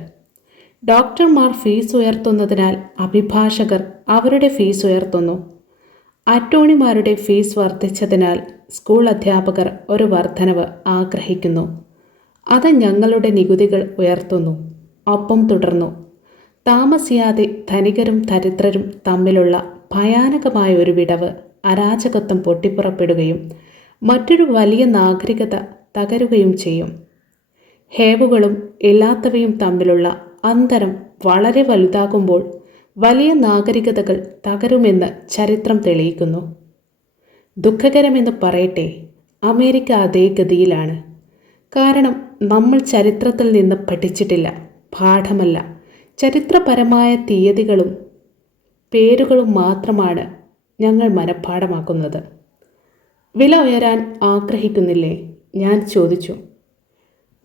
ഡോക്ടർമാർ ഫീസ് ഉയർത്തുന്നതിനാൽ അഭിഭാഷകർ അവരുടെ ഫീസ് ഉയർത്തുന്നു. അറ്റോർണിമാരുടെ ഫീസ് വർദ്ധിച്ചതിനാൽ സ്കൂൾ അധ്യാപകർ ഒരു വർധനവ് ആഗ്രഹിക്കുന്നു. അത് ഞങ്ങളുടെ നികുതികൾ ഉയർത്തുന്നു. ഒപ്പം തുടർന്നു. താമസിയാതെ ധനികരും ദരിദ്രരും തമ്മിലുള്ള ഭയാനകമായ ഒരു വിടവ്, അരാജകത്വം പൊട്ടിപ്പുറപ്പെടുകയും മറ്റൊരു വലിയ നാഗരികത തകരുകയും ചെയ്യും. ഹേവുകളും ഇല്ലാത്തവയും തമ്മിലുള്ള അന്തരം വളരെ വലുതാകുമ്പോൾ വലിയ നാഗരികതകൾ തകരുമെന്ന് ചരിത്രം തെളിയിക്കുന്നു. ദുഃഖകരമെന്ന് പറയട്ടെ, അമേരിക്ക അതേ ഗതിയിലാണ്. കാരണം നമ്മൾ ചരിത്രത്തിൽ നിന്ന് പഠിച്ചിട്ടില്ല, പാഠമല്ല, ചരിത്രപരമായ തീയതികളും പേരുകളും മാത്രമാണ് ഞങ്ങൾ മനഃപ്പാഠമാക്കുന്നത്. വില ഉയരാൻ ആഗ്രഹിക്കുന്നില്ലേ? ഞാൻ ചോദിച്ചു.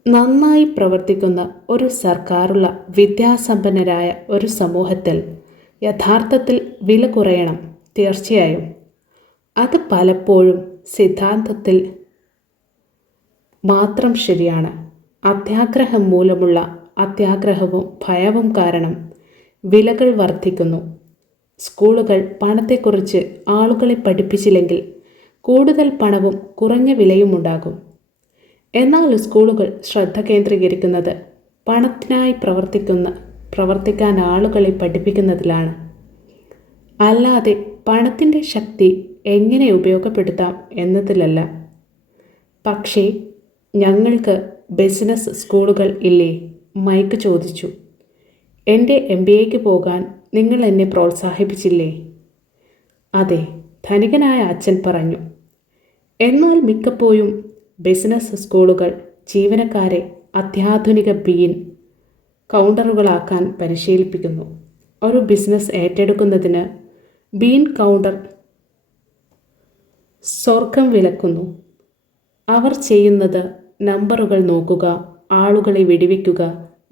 നന്നായി പ്രവർത്തിക്കുന്ന ഒരു സർക്കാരുള്ള വിദ്യാസമ്പന്നരായ ഒരു സമൂഹത്തിൽ യഥാർത്ഥത്തിൽ വില കുറയണം, തീർച്ചയായും. അത് പലപ്പോഴും സിദ്ധാന്തത്തിൽ മാത്രം ശരിയാണ്. അത്യാഗ്രഹം മൂലമുള്ള അത്യാഗ്രഹവും ഭയവും കാരണം വിലകൾ വർദ്ധിക്കുന്നു. സ്കൂളുകൾ പണത്തെക്കുറിച്ച് ആളുകളെ പഠിപ്പിച്ചില്ലെങ്കിൽ കൂടുതൽ പണവും കുറഞ്ഞ വിലയും ഉണ്ടാകും. എന്നാൽ സ്കൂളുകൾ ശ്രദ്ധ കേന്ദ്രീകരിക്കുന്നത് പണത്തിനായി പ്രവർത്തിക്കാൻ ആളുകളെ പഠിപ്പിക്കുന്നതിലാണ്, അല്ലാതെ പണത്തിൻ്റെ ശക്തി എങ്ങനെ ഉപയോഗപ്പെടുത്താം എന്നതിലല്ല. പക്ഷേ ഞങ്ങൾക്ക് ബിസിനസ് സ്കൂളുകൾ ഇല്ലേ? മൈക്ക് ചോദിച്ചു. എൻ്റെ MBAക്ക് പോകാൻ നിങ്ങൾ എന്നെ പ്രോത്സാഹിപ്പിച്ചില്ലേ? അതെ, ധനികനായ അച്ഛൻ പറഞ്ഞു. എന്നാൽ മിക്കപ്പോഴും ബിസിനസ് സ്കൂളുകൾ ജീവനക്കാരെ അത്യാധുനിക ബീൻ കൗണ്ടറുകളാക്കാൻ പരിശീലിപ്പിക്കുന്നു. ഒരു ബിസിനസ് ഏറ്റെടുക്കുന്നതിന് ബീൻ കൗണ്ടർ സ്വർഗം വിലക്കുന്നു. അവർ ചെയ്യുന്നത് നമ്പറുകൾ നോക്കുക, ആളുകളെ വെടിവെക്കുക,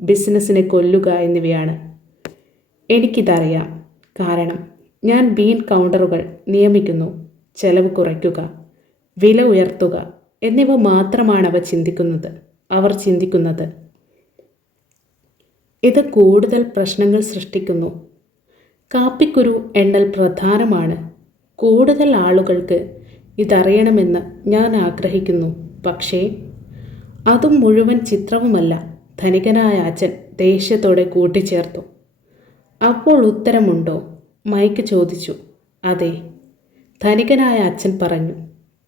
ബിസിനസ്സിനെ കൊല്ലുക എന്നിവയാണ്. എനിക്കിതറിയാം. കാരണം ഞാൻ ബീൻ കൗണ്ടറുകൾ നിയമിക്കുന്നു. ചെലവ് കുറയ്ക്കുക, വില ഉയർത്തുക എന്നിവ മാത്രമാണ് അവർ ചിന്തിക്കുന്നത്. ഇത് കൂടുതൽ പ്രശ്നങ്ങൾ സൃഷ്ടിക്കുന്നു. കാപ്പിക്കുരു എണ്ണൽ പ്രധാനമാണ്. കൂടുതൽ ആളുകൾക്ക് ഇതറിയണമെന്ന് ഞാൻ ആഗ്രഹിക്കുന്നു. പക്ഷേ അതും മുഴുവൻ ചിത്രവുമല്ല, ധനികനായ അച്ഛൻ ദേഷ്യത്തോടെ കൂട്ടിച്ചേർത്തു. അപ്പോൾ ഉത്തരമുണ്ടോ? മൈക്ക് ചോദിച്ചു. അതെ, ധനികനായ അച്ഛൻ പറഞ്ഞു.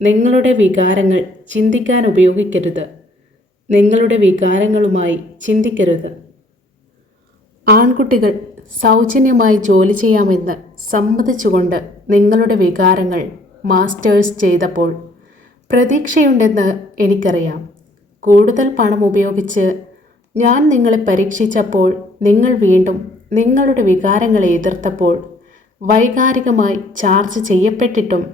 നിങ്ങളുടെ വികാരങ്ങൾ ചിന്തിക്കാൻ ഉപയോഗിക്കരുത്. നിങ്ങളുടെ വികാരങ്ങളുമായി ചിന്തിക്കരുത്. ആൺകുട്ടികൾ സൗജന്യമായി ജോലി ചെയ്യാമെന്ന് സമ്മതിച്ചുകൊണ്ട് നിങ്ങളുടെ വികാരങ്ങൾ മാസ്റ്റേഴ്സ് ചെയ്തപ്പോൾ പ്രതീക്ഷയുണ്ടെന്ന് എനിക്കറിയാം. കൂടുതൽ പണം ഉപയോഗിച്ച് ഞാൻ നിങ്ങളെ പരീക്ഷിച്ചപ്പോൾ നിങ്ങൾ വീണ്ടും നിങ്ങളുടെ വികാരങ്ങളെ എതിർത്തപ്പോൾ വൈകാരികമായി ചാർജ് ചെയ്യപ്പെട്ടിട്ടും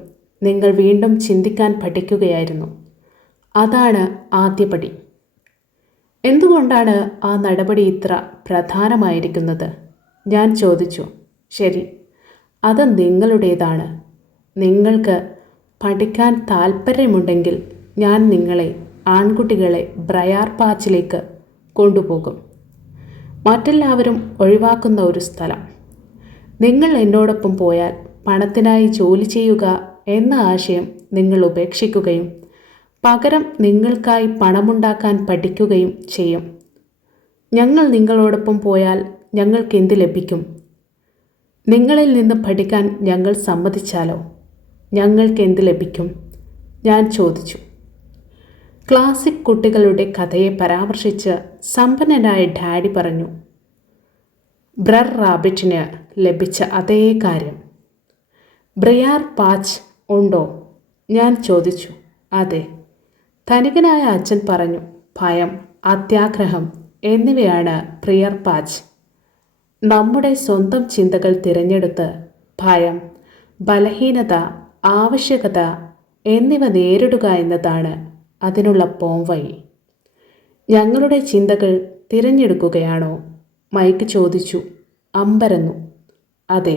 നിങ്ങൾ വീണ്ടും ചിന്തിക്കാൻ പഠിക്കുകയായിരുന്നു. അതാണ് ആദ്യപടി. എന്തുകൊണ്ടാണ് ആ നടപടി ഇത്ര പ്രധാനമായിരിക്കുന്നത്? ഞാൻ ചോദിച്ചു. ശരി, അത് നിങ്ങളുടേതാണ്. നിങ്ങൾക്ക് പഠിക്കാൻ താൽപ്പര്യമുണ്ടെങ്കിൽ ഞാൻ നിങ്ങളെ, ആൺകുട്ടികളെ, ബ്രയാർ പാച്ചിലേക്ക് കൊണ്ടുപോകും. മറ്റെല്ലാവരും ഒഴിവാക്കുന്ന ഒരു സ്ഥലം. നിങ്ങൾ എന്നോടൊപ്പം പോയാൽ പണത്തിനായി ജോലി ചെയ്യുക എന്ന ആശയം നിങ്ങൾ ഉപേക്ഷിക്കുകയും പകരം നിങ്ങൾക്കായി പണമുണ്ടാക്കാൻ പഠിക്കുകയും ചെയ്യും. ഞങ്ങൾ നിങ്ങളോടൊപ്പം പോയാൽ ഞങ്ങൾക്ക് എന്ത് ലഭിക്കും? നിങ്ങളിൽ നിന്ന് പഠിക്കാൻ ഞങ്ങൾ സമ്മതിച്ചാലോ ഞങ്ങൾക്ക് എന്ത് ലഭിക്കും? ഞാൻ ചോദിച്ചു. ക്ലാസിക് കുട്ടികളുടെ കഥയെ പരാമർശിച്ച് സമ്പന്നനായ ഡാഡി പറഞ്ഞു. ബ്രർ റാബിറ്റിന് ലഭിച്ച അതേ കാര്യം. ബ്രയാർ പാച്ച് ഉണ്ടോ? ഞാൻ ചോദിച്ചു. അതെ, ധനികനായ അച്ഛൻ പറഞ്ഞു. ഭയം, അത്യാഗ്രഹം എന്നിവയാണ് ബ്രയാർ പാച്ച്. നമ്മുടെ സ്വന്തം ചിന്തകൾ തിരഞ്ഞെടുത്ത് ഭയം, ബലഹീനത, ആവശ്യകത എന്നിവ നേരിടുക എന്നതാണ് അതിനുള്ള പോംവഴി. ഞങ്ങളുടെ ചിന്തകൾ തിരഞ്ഞെടുക്കുകയാണോ? മൈക്ക് ചോദിച്ചു. അമ്പരന്നു. അതെ,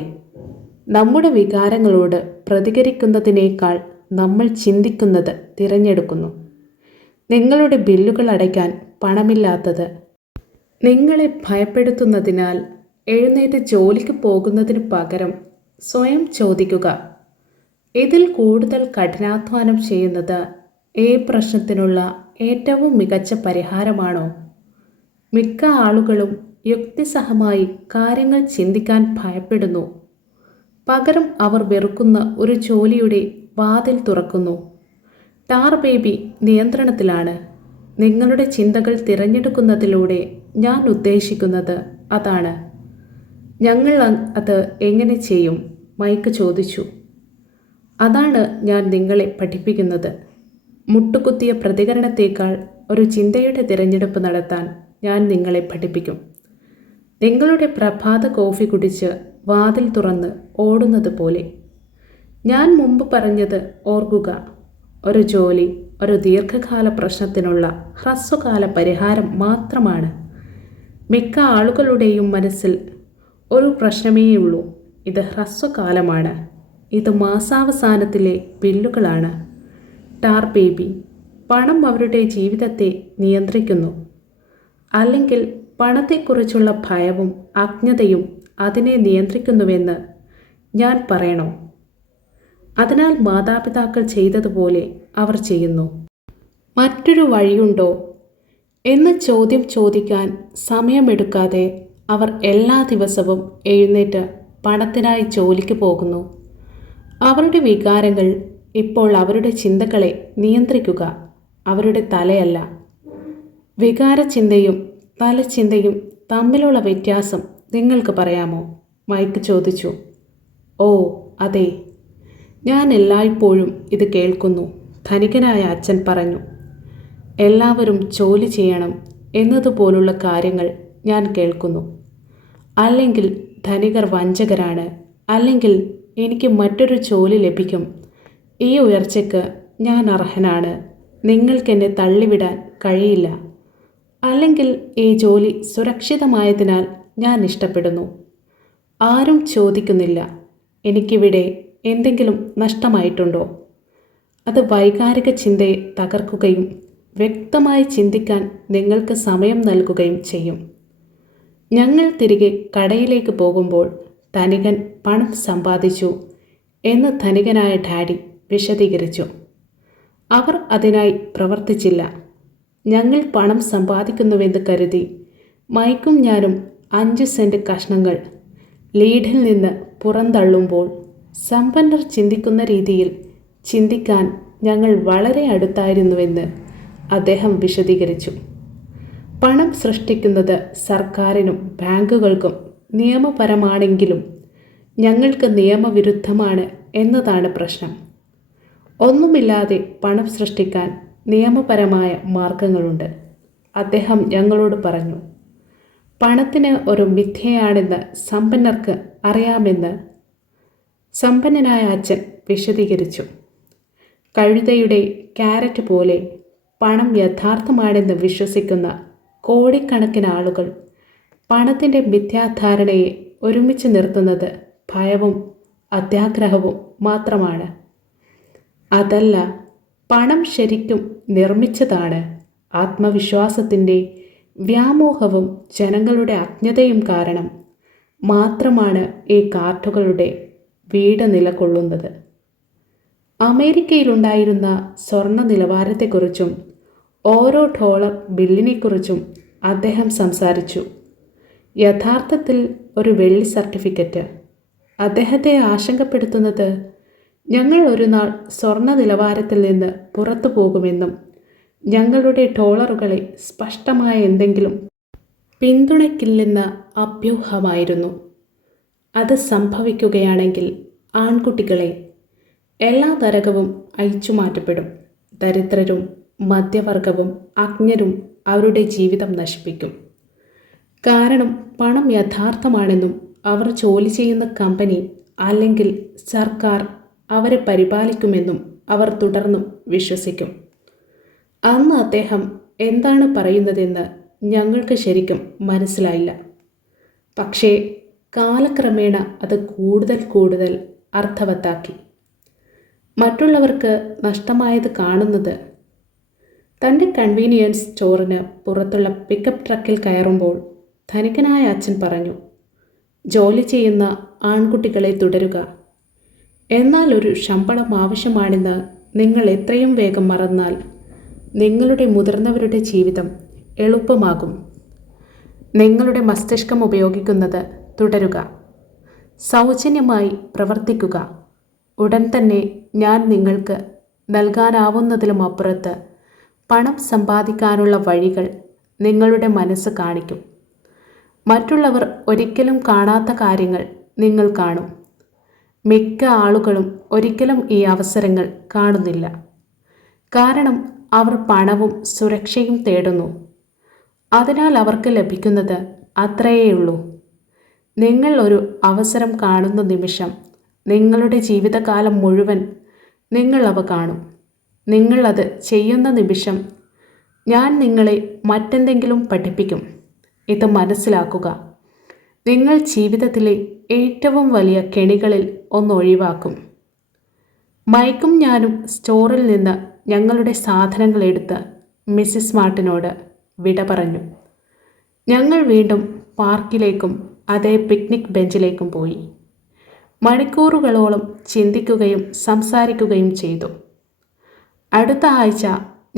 നമ്മുടെ വികാരങ്ങളോട് പ്രതികരിക്കുന്നതിനേക്കാൾ നമ്മൾ ചിന്തിക്കുന്നത് തിരഞ്ഞെടുക്കുന്നു. നിങ്ങളുടെ ബില്ലുകൾ അടയ്ക്കാൻ പണമില്ലാത്തത് നിങ്ങളെ ഭയപ്പെടുത്തുന്നതിനാൽ എഴുന്നേറ്റ് ജോലിക്ക് പോകുന്നതിന് പകരം സ്വയം ചോദിക്കുക, ഇതിൽ കൂടുതൽ കഠിനാധ്വാനം ചെയ്യുന്നത് ഈ പ്രശ്നത്തിനുള്ള ഏറ്റവും മികച്ച പരിഹാരമാണോ? മിക്ക ആളുകളും യുക്തിസഹമായി കാര്യങ്ങൾ ചിന്തിക്കാൻ ഭയപ്പെടുന്നു. പകരം അവർ വെറുക്കുന്ന ഒരു ജോലിയുടെ വാതിൽ തുറക്കുന്നു. ടാർ ബേബി നിയന്ത്രണത്തിലാണ്. നിങ്ങളുടെ ചിന്തകൾ തിരഞ്ഞെടുക്കുന്നതിലൂടെ ഞാൻ ഉദ്ദേശിക്കുന്നത് അതാണ്. ഞങ്ങൾ അത് എങ്ങനെ ചെയ്യും? മൈക്ക് ചോദിച്ചു. അതാണ് ഞാൻ നിങ്ങളെ പഠിപ്പിക്കുന്നത്. മുട്ടുകുത്തിയ പ്രതികരണത്തേക്കാൾ ഒരു ചിന്തയുടെ തിരഞ്ഞെടുപ്പ് നടത്താൻ ഞാൻ നിങ്ങളെ പഠിപ്പിക്കും. നിങ്ങളുടെ പ്രഭാത കോഫി കുടിച്ച് വാതിൽ തുറന്ന് ഓടുന്നത് പോലെ. ഞാൻ മുമ്പ് പറഞ്ഞത് ഓർക്കുക, ഒരു ജോലി ഒരു ദീർഘകാല പ്രശ്നത്തിനുള്ള ഹ്രസ്വകാല പരിഹാരം മാത്രമാണ്. മിക്ക ആളുകളുടെയും മനസ്സിൽ ഒരു പ്രശ്നമേയുള്ളൂ, ഇത് ഹ്രസ്വകാലമാണ്, ഇത് മാസാവസാനത്തിലെ ബില്ലുകളാണ്. ടാർ ബേബി, പണം അവരുടെ ജീവിതത്തെ നിയന്ത്രിക്കുന്നു. അല്ലെങ്കിൽ പണത്തെക്കുറിച്ചുള്ള ഭയവും അജ്ഞതയും അതിനെ നിയന്ത്രിക്കുന്നുവെന്ന് ഞാൻ പറയണോ? അതിനാൽ മാതാപിതാക്കൾ ചെയ്തതുപോലെ അവർ ചെയ്യുന്നു. മറ്റൊരു വഴിയുണ്ടോ എന്ന ചോദ്യം ചോദിക്കാൻ സമയമെടുക്കാതെ അവർ എല്ലാ ദിവസവും എഴുന്നേറ്റ് പണത്തിനായി ജോലിക്ക് പോകുന്നു. അവരുടെ വികാരങ്ങൾ ഇപ്പോൾ അവരുടെ ചിന്തകളെ നിയന്ത്രിക്കുക, അവരുടെ തലയല്ല. വികാരചിന്തയും തലച്ചിന്തയും തമ്മിലുള്ള വ്യത്യാസം നിങ്ങൾക്ക് പറയാമോ? മൈക്ക് ചോദിച്ചു. ഓ അതെ, ഞാൻ എല്ലായ്പ്പോഴും ഇത് കേൾക്കുന്നു, ധനികനായ അച്ഛൻ പറഞ്ഞു. എല്ലാവരും ജോലി ചെയ്യണം എന്നതുപോലുള്ള കാര്യങ്ങൾ ഞാൻ കേൾക്കുന്നു. അല്ലെങ്കിൽ ധനികർ വഞ്ചകരാണ്, അല്ലെങ്കിൽ എനിക്ക് മറ്റൊരു ജോലി ലഭിക്കും, ഈ ഉയർച്ചയ്ക്ക് ഞാൻ അർഹനാണ്, നിങ്ങൾക്കെന്നെ തള്ളിവിടാൻ കഴിയില്ല, അല്ലെങ്കിൽ ഈ ജോലി സുരക്ഷിതമായതിനാൽ ഞാൻ ഇഷ്ടപ്പെടുന്നു. ആരും ചോദിക്കുന്നില്ല, എനിക്കിവിടെ എന്തെങ്കിലും നഷ്ടമായിട്ടുണ്ടോ? അത് വൈകാരിക ചിന്തയെ തകർക്കുകയും വ്യക്തമായി ചിന്തിക്കാൻ നിങ്ങൾക്ക് സമയം നൽകുകയും ചെയ്യും. ഞങ്ങൾ തിരികെ കടയിലേക്ക് പോകുമ്പോൾ ധനികൻ പണം സമ്പാദിച്ചു എന്ന് ധനികനായ ഡാഡി വിശദീകരിച്ചു. അവർ അതിനായി പ്രവർത്തിച്ചില്ല. ഞങ്ങൾ പണം സമ്പാദിക്കുന്നുവെന്ന് കരുതി മൈക്കും ഞാനും 5 സെന്റ് കഷ്ണങ്ങൾ ലീഡിൽ നിന്ന് പുറന്തള്ളുമ്പോൾ സമ്പന്നർ ചിന്തിക്കുന്ന രീതിയിൽ ചിന്തിക്കാൻ ഞങ്ങൾ വളരെ അടുത്തായിരുന്നുവെന്ന് അദ്ദേഹം വിശദീകരിച്ചു. പണം സൃഷ്ടിക്കുന്നത് സർക്കാരിനും ബാങ്കുകൾക്കും നിയമപരമാണെങ്കിലും ഞങ്ങൾക്ക് നിയമവിരുദ്ധമാണ് എന്നതാണ് പ്രശ്നം. ഒന്നുമില്ലാതെ പണം സൃഷ്ടിക്കാൻ നിയമപരമായ മാർഗങ്ങളുണ്ട്, അദ്ദേഹം ഞങ്ങളോട് പറഞ്ഞു. പണത്തിന് ഒരു മിഥ്യയാണെന്ന് സമ്പന്നർക്ക് അറിയാമെന്ന് സമ്പന്നനായ അച്ഛൻ വിശദീകരിച്ചു. കഴുതയുടെ ക്യാരറ്റ് പോലെ പണം യഥാർത്ഥമാണെന്ന് വിശ്വസിക്കുന്ന കോടിക്കണക്കിന് ആളുകൾ പണത്തിൻ്റെ മിഥ്യാധാരണയെ ഒരുമിച്ച് നിർത്തുന്നത് ഭയവും അത്യാഗ്രഹവും മാത്രമാണ്. അതല്ല, പണം ശരിക്കും നിർമ്മിച്ചതാണ്. ആത്മവിശ്വാസത്തിൻ്റെ വ്യാമോഹവും ജനങ്ങളുടെ അജ്ഞതയും കാരണം മാത്രമാണ് ഈ കാർഡുകളുടെ വീട് നിലകൊള്ളുന്നത്. അമേരിക്കയിലുണ്ടായിരുന്ന സ്വർണ്ണ നിലവാരത്തെക്കുറിച്ചും ഓരോ ഡോളർ ബില്ലിനെക്കുറിച്ചും അദ്ദേഹം സംസാരിച്ചു. യഥാർത്ഥത്തിൽ ഒരു വെള്ളി സർട്ടിഫിക്കറ്റ്. അദ്ദേഹത്തെ ആശങ്കപ്പെടുത്തുന്നത് ഞങ്ങൾ ഒരു നാൾ സ്വർണ്ണ നിലവാരത്തിൽ നിന്ന് പുറത്തു പോകുമെന്നും ഞങ്ങളുടെ ഡോളറുകളെ സ്പഷ്ടമായ എന്തെങ്കിലും പിന്തുണയ്ക്കില്ലെന്ന അഭ്യൂഹമായിരുന്നു. അത് സംഭവിക്കുകയാണെങ്കിൽ ആൺകുട്ടികളെ എല്ലാ നരകവും അയച്ചുമാറ്റപ്പെടും. ദരിദ്രരും മധ്യവർഗവും അജ്ഞരും അവരുടെ ജീവിതം നശിപ്പിക്കും. കാരണം പണം യഥാർത്ഥമാണെന്നും അവർ ജോലി ചെയ്യുന്ന കമ്പനി അല്ലെങ്കിൽ സർക്കാർ അവരെ പരിപാലിക്കുമെന്നും അവർ തുടർന്നും വിശ്വസിക്കും. അന്ന് അദ്ദേഹം എന്താണ് പറയുന്നതെന്ന് ഞങ്ങൾക്ക് ശരിക്കും മനസ്സിലായില്ല. പക്ഷേ കാലക്രമേണ അത് കൂടുതൽ അർത്ഥവത്താക്കി. മറ്റുള്ളവർക്ക് നഷ്ടമായത് കാണുന്നത്. തൻ്റെ കൺവീനിയൻസ് സ്റ്റോറിന് പുറത്തുള്ള പിക്കപ്പ് ട്രക്കിൽ കയറുമ്പോൾ ധനികനായ അച്ഛൻ പറഞ്ഞു, ജോലി ചെയ്യുന്ന ആൺകുട്ടികളെ തുടരുക. എന്നാൽ ഒരു ശമ്പളം ആവശ്യമാണെന്ന് നിങ്ങൾ എത്രയും വേഗം മറന്നാൽ നിങ്ങളുടെ മുതിർന്നവരുടെ ജീവിതം എളുപ്പമാകും. നിങ്ങളുടെ മസ്തിഷ്കം ഉപയോഗിക്കുന്നത് തുടരുക. സൗജന്യമായി പ്രവർത്തിക്കുക. ഉടൻ തന്നെ ഞാൻ നിങ്ങൾക്ക് നൽകാനാവുന്നതിലും അപ്പുറത്ത് പണം സമ്പാദിക്കാനുള്ള വഴികൾ നിങ്ങളുടെ മനസ്സ് കാണിക്കും. മറ്റുള്ളവർ ഒരിക്കലും കാണാത്ത കാര്യങ്ങൾ നിങ്ങൾ കാണും. മിക്ക ആളുകളും ഒരിക്കലും ഈ അവസരങ്ങൾ കാണുന്നില്ല. കാരണം അവർ പണവും സുരക്ഷയും തേടുന്നു. അതിനാൽ അവർക്ക് ലഭിക്കുന്നത് അത്രയേയുള്ളൂ. നിങ്ങൾ ഒരു അവസരം കാണുന്ന നിമിഷം നിങ്ങളുടെ ജീവിതകാലം മുഴുവൻ നിങ്ങൾ അവ കാണും. നിങ്ങൾ അത് ചെയ്യുന്ന നിമിഷം ഞാൻ നിങ്ങളെ മറ്റെന്തെങ്കിലും പഠിപ്പിക്കും. ഇത് മനസ്സിലാക്കുക. നിങ്ങൾ ജീവിതത്തിലെ ഏറ്റവും വലിയ കെണികളിൽ ഒന്ന് ഒഴിവാക്കും. മൈക്കും ഞാനും സ്റ്റോറിൽ നിന്ന് ഞങ്ങളുടെ സാധനങ്ങൾ എടുത്ത് മിസ്സിസ് മാർട്ടിനോട് വിട പറഞ്ഞു. ഞങ്ങൾ വീണ്ടും പാർക്കിലേക്കും അതേ പിക്നിക് ബെഞ്ചിലേക്കും പോയി. മണിക്കൂറുകളോളം ചിന്തിക്കുകയും സംസാരിക്കുകയും ചെയ്തു. അടുത്ത ആഴ്ച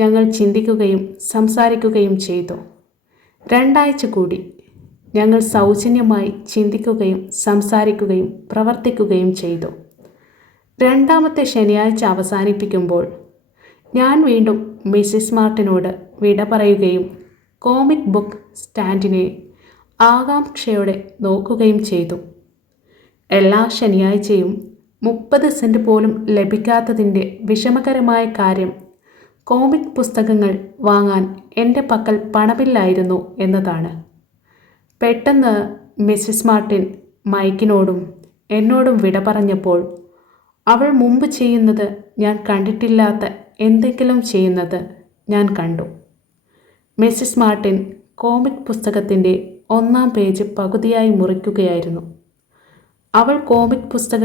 ഞങ്ങൾ ചിന്തിക്കുകയും സംസാരിക്കുകയും ചെയ്തു. 2 ആഴ്ച കൂടി ഞങ്ങൾ സൗജന്യമായി ചിന്തിക്കുകയും സംസാരിക്കുകയും പ്രവർത്തിക്കുകയും ചെയ്തു. 2ാമത്തെ ശനിയാഴ്ച അവസാനിപ്പിക്കുമ്പോൾ ഞാൻ വീണ്ടും മിസ്സിസ് മാർട്ടിനോട് വിട പറയുകയും കോമിക് ബുക്ക് സ്റ്റാൻഡിനെ ആകാംക്ഷയോടെ നോക്കുകയും ചെയ്തു. എല്ലാ ശനിയാഴ്ചയും 30 സെൻറ്റ് പോലും ലഭിക്കാത്തതിൻ്റെ വിഷമകരമായ കാര്യം കോമിക് പുസ്തകങ്ങൾ വാങ്ങാൻ എൻ്റെ പക്കൽ പണമില്ലായിരുന്നു എന്നതാണ്. പെട്ടെന്ന് മിസ്സിസ് മാർട്ടിൻ മൈക്കിനോടും എന്നോടും വിട പറഞ്ഞപ്പോൾ അവൾ മുമ്പ് ചെയ്യുന്നത് ഞാൻ കണ്ടിട്ടില്ലാത്ത എന്തെങ്കിലും ചെയ്യുന്നത് ഞാൻ കണ്ടു. മിസ്സിസ് മാർട്ടിൻ കോമിക് പുസ്തകത്തിൻ്റെ 1-ാം പേജ് പകുതിയായി മുറിക്കുകയായിരുന്നു. അവൾ കോമിക് പുസ്തക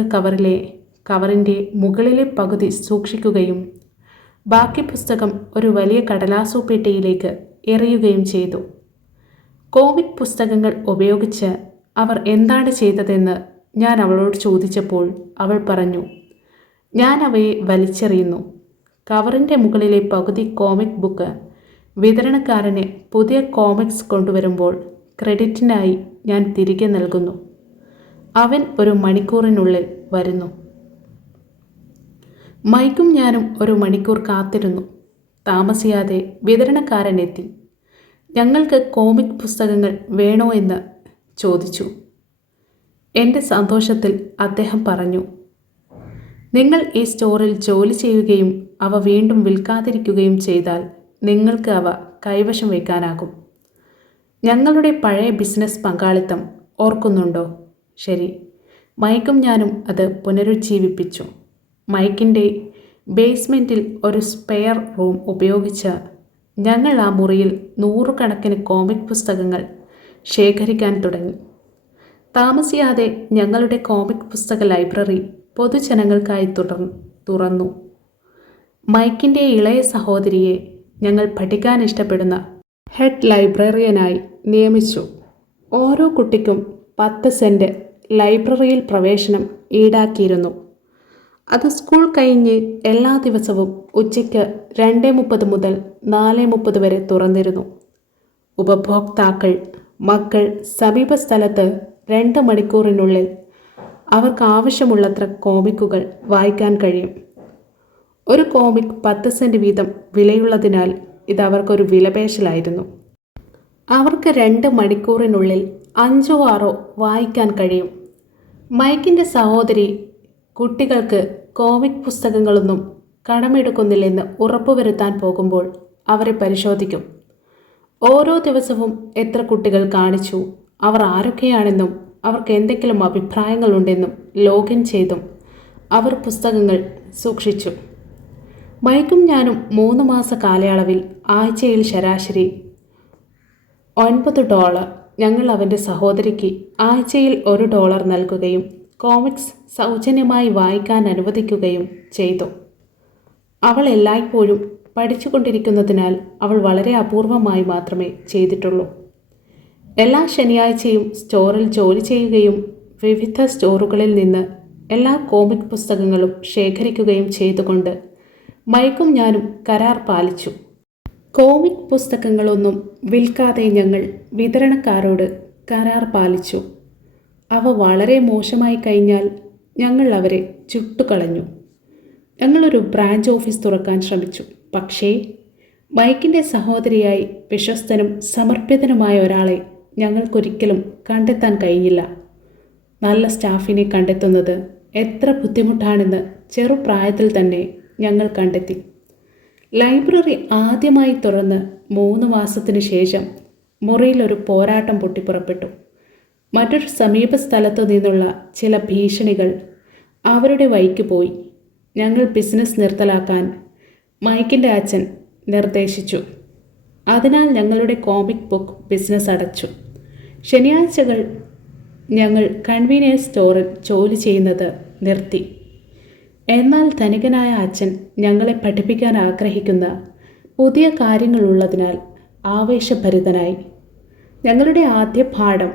കവറിൻ്റെ മുകളിലെ പകുതി സൂക്ഷിക്കുകയും ബാക്കി പുസ്തകം ഒരു വലിയ കടലാസുപെട്ടിയിലേക്ക് എറിയുകയും ചെയ്തു. കോമിക് പുസ്തകങ്ങൾ ഉപയോഗിച്ച് അവർ എന്താണ് ചെയ്തതെന്ന് ഞാൻ അവളോട് ചോദിച്ചപ്പോൾ അവൾ പറഞ്ഞു, ഞാൻ അവയെ വലിച്ചെറിയുന്നു. കവറിൻ്റെ മുകളിലെ പകുതി കോമിക് ബുക്ക് വിതരണക്കാരന് പുതിയ കോമിക്സ് കൊണ്ടുവരുമ്പോൾ ക്രെഡിറ്റിനായി ഞാൻ തിരികെ നൽകുന്നു. അവൻ 1 മണിക്കൂറിനുള്ളിൽ വരുന്നു. മൈക്കും ഞാനും 1 മണിക്കൂർ കാത്തിരുന്നു. താമസിയാതെ വിതരണക്കാരൻ എത്തി. ഞങ്ങൾക്ക് കോമിക് പുസ്തകങ്ങൾ വേണോ എന്ന് ചോദിച്ചു. എൻ്റെ സന്തോഷത്തിൽ അദ്ദേഹം പറഞ്ഞു, നിങ്ങൾ ഈ സ്റ്റോറിൽ ജോലി ചെയ്യുകയും അവ വീണ്ടും വിൽക്കാതിരിക്കുകയും ചെയ്താൽ നിങ്ങൾക്ക് അവ കൈവശം വയ്ക്കാനാകും. ഞങ്ങളുടെ പഴയ ബിസിനസ് പങ്കാളിത്തം ഓർക്കുന്നുണ്ടോ? ശരി. മൈക്കും ഞാനും അത് പുനരുജ്ജീവിപ്പിച്ചു. മൈക്കിൻ്റെ ബേസ്മെൻറ്റിൽ ഒരു സ്പെയർ റൂം ഉപയോഗിച്ച് ഞങ്ങൾ ആ മുറിയിൽ 100 കണക്കിന് കോമിക് പുസ്തകങ്ങൾ ശേഖരിക്കാൻ തുടങ്ങി. താമസിയാതെ ഞങ്ങളുടെ കോമിക് പുസ്തക ലൈബ്രറി പൊതുജനങ്ങൾക്കായി തുറന്നു. മൈക്കിൻ്റെ ഇളയ സഹോദരിയെ ഞങ്ങൾ പഠിക്കാൻ ഇഷ്ടപ്പെടുന്ന ഹെഡ് ലൈബ്രറിയനായി നിയമിച്ചു. ഓരോ കുട്ടിക്കും 10 സെൻറ്റ് ലൈബ്രറിയിൽ പ്രവേശനം ഈടാക്കിയിരുന്നു. അത് സ്കൂൾ കഴിഞ്ഞ് എല്ലാ ദിവസവും ഉച്ചയ്ക്ക് 2:30 മുതൽ 4:30 വരെ തുറന്നിരുന്നു. ഉപഭോക്താക്കൾ മക്കൾ സമീപ സ്ഥലത്ത് 2 മണിക്കൂറിനുള്ളിൽ അവർക്ക് ആവശ്യമുള്ളത്ര കോമിക്കുകൾ വായിക്കാൻ കഴിയും. ഒരു കോമിക് 10 സെൻറ്റ് വീതം വിലയുള്ളതിനാൽ ഇത് അവർക്കൊരു വിലപേശലായിരുന്നു. അവർക്ക് 2 മണിക്കൂറിനുള്ളിൽ 5ഓ 6ഓ വായിക്കാൻ കഴിയും. മൈക്കിൻ്റെ സഹോദരി കുട്ടികൾക്ക് കോമിക് പുസ്തകങ്ങളൊന്നും കടമെടുക്കുന്നില്ലെന്ന് ഉറപ്പുവരുത്താൻ പോകുമ്പോൾ അവരെ പരിശോധിക്കും. ഓരോ ദിവസവും എത്ര കുട്ടികൾ കാണിച്ചു, അവർ ആരൊക്കെയാണെന്നും അവർക്ക് എന്തെങ്കിലും അഭിപ്രായങ്ങളുണ്ടെന്നും ലോഗിൻ ചെയ്തും അവർ പുസ്തകങ്ങൾ സൂക്ഷിച്ചു. മൈക്കും ഞാനും 3 മാസ കാലയളവിൽ ആഴ്ചയിൽ ശരാശരി $9 ഞങ്ങൾ അവൻ്റെ സഹോദരിക്ക് ആഴ്ചയിൽ $1 നൽകുകയും കോമിക്സ് സൗജന്യമായി വായിക്കാൻ അനുവദിക്കുകയും ചെയ്തു. അവൾ എല്ലായ്പ്പോഴും പഠിച്ചുകൊണ്ടിരിക്കുന്നതിനാൽ അവൾ വളരെ അപൂർവമായി മാത്രമേ ചെയ്തിട്ടുള്ളൂ. എല്ലാ ശനിയാഴ്ചയും സ്റ്റോറിൽ ജോലി ചെയ്യുകയും വിവിധ സ്റ്റോറുകളിൽ നിന്ന് എല്ലാ കോമിക് പുസ്തകങ്ങളും ശേഖരിക്കുകയും ചെയ്തുകൊണ്ട് മൈക്കും ഞാനും കരാർ പാലിച്ചു. കോമിക് പുസ്തകങ്ങളൊന്നും വിൽക്കാതെ ഞങ്ങൾ വിതരണക്കാരോട് കരാർ പാലിച്ചു. അവ വളരെ മോശമായി കഴിഞ്ഞാൽ ഞങ്ങൾ അവരെ ചുട്ടുകളഞ്ഞു. ഞങ്ങളൊരു ബ്രാഞ്ച് ഓഫീസ് തുറക്കാൻ ശ്രമിച്ചു. പക്ഷേ മൈക്കിൻ്റെ സഹോദരിയായി വിശ്വസ്തനും സമർപ്പിതനുമായ ഒരാളെ ഞങ്ങൾക്കൊരിക്കലും കണ്ടെത്താൻ കഴിഞ്ഞില്ല. നല്ല സ്റ്റാഫിനെ കണ്ടെത്തുന്നത് എത്ര ബുദ്ധിമുട്ടാണെന്ന് ചെറുപ്രായത്തിൽ തന്നെ ഞങ്ങൾ കണ്ടെത്തി. ലൈബ്രറി ആദ്യമായി തുറന്ന് 3 മാസത്തിനു ശേഷം മുറിയിലൊരു പോരാട്ടം പൊട്ടിപ്പുറപ്പെട്ടു. മറ്റൊരു സമീപ സ്ഥലത്തു നിന്നുള്ള ചില ഭീഷണികൾ അവരുടെ വഴിക്ക് പോയി. ഞങ്ങൾ ബിസിനസ് നിർത്തലാക്കാൻ മൈക്കിൻ്റെ അച്ഛൻ നിർദ്ദേശിച്ചു. അതിനാൽ ഞങ്ങളുടെ കോമിക് ബുക്ക് ബിസിനസ് അടച്ചു. ശനിയാഴ്ചകൾ ഞങ്ങൾ കൺവീനിയൻസ് സ്റ്റോറിൽ ജോലി ചെയ്യുന്നത് നിർത്തി. എന്നാൽ ധനികനായ അച്ഛൻ ഞങ്ങളെ പഠിപ്പിക്കാൻ ആഗ്രഹിക്കുന്ന പുതിയ കാര്യങ്ങളുള്ളതിനാൽ ആവേശഭരിതനായി. ഞങ്ങളുടെ ആദ്യ പാഠം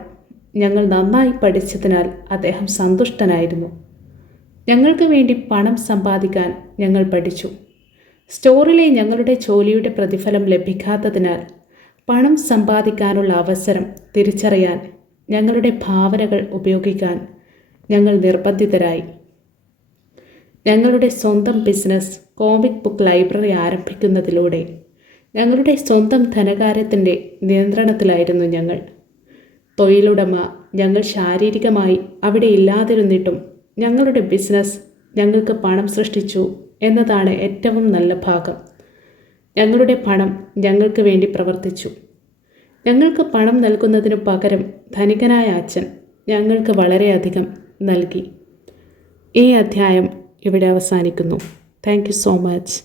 ഞങ്ങൾ നന്നായി പഠിച്ചതിനാൽ അദ്ദേഹം സന്തുഷ്ടനായിരുന്നു. ഞങ്ങൾക്ക് വേണ്ടി പണം സമ്പാദിക്കാൻ ഞങ്ങൾ പഠിച്ചു. സ്റ്റോറിലെ ഞങ്ങളുടെ ജോലിയുടെ പ്രതിഫലം ലഭിക്കാത്തതിനാൽ പണം സമ്പാദിക്കാനുള്ള അവസരം തിരിച്ചറിയാൻ ഞങ്ങളുടെ ഭാവനകൾ ഉപയോഗിക്കാൻ ഞങ്ങൾ നിർബന്ധിതരായി. ഞങ്ങളുടെ സ്വന്തം ബിസിനസ് കോമിക് ബുക്ക് ലൈബ്രറി ആരംഭിക്കുന്നതിലൂടെ ഞങ്ങളുടെ സ്വന്തം ധനകാര്യത്തിൻ്റെ നിയന്ത്രണത്തിലായിരുന്നു ഞങ്ങൾ. തൊഴിലുടമ ഞങ്ങൾ ശാരീരികമായി അവിടെ ഇല്ലാതിരുന്നിട്ടും ഞങ്ങളുടെ ബിസിനസ് ഞങ്ങൾക്ക് പണം സൃഷ്ടിച്ചു എന്നതാണ് ഏറ്റവും നല്ല ഭാഗം. ഞങ്ങളുടെ പണം ഞങ്ങൾക്ക് വേണ്ടി പ്രവർത്തിച്ചു. ഞങ്ങൾക്ക് പണം നൽകുന്നതിനു പകരം ധനികനായ അച്ഛൻ ഞങ്ങൾക്ക് വളരെയധികം നൽകി. ഈ അധ്യായം ഇവിടെ അവസാനിക്കുന്നു. Thank you so much.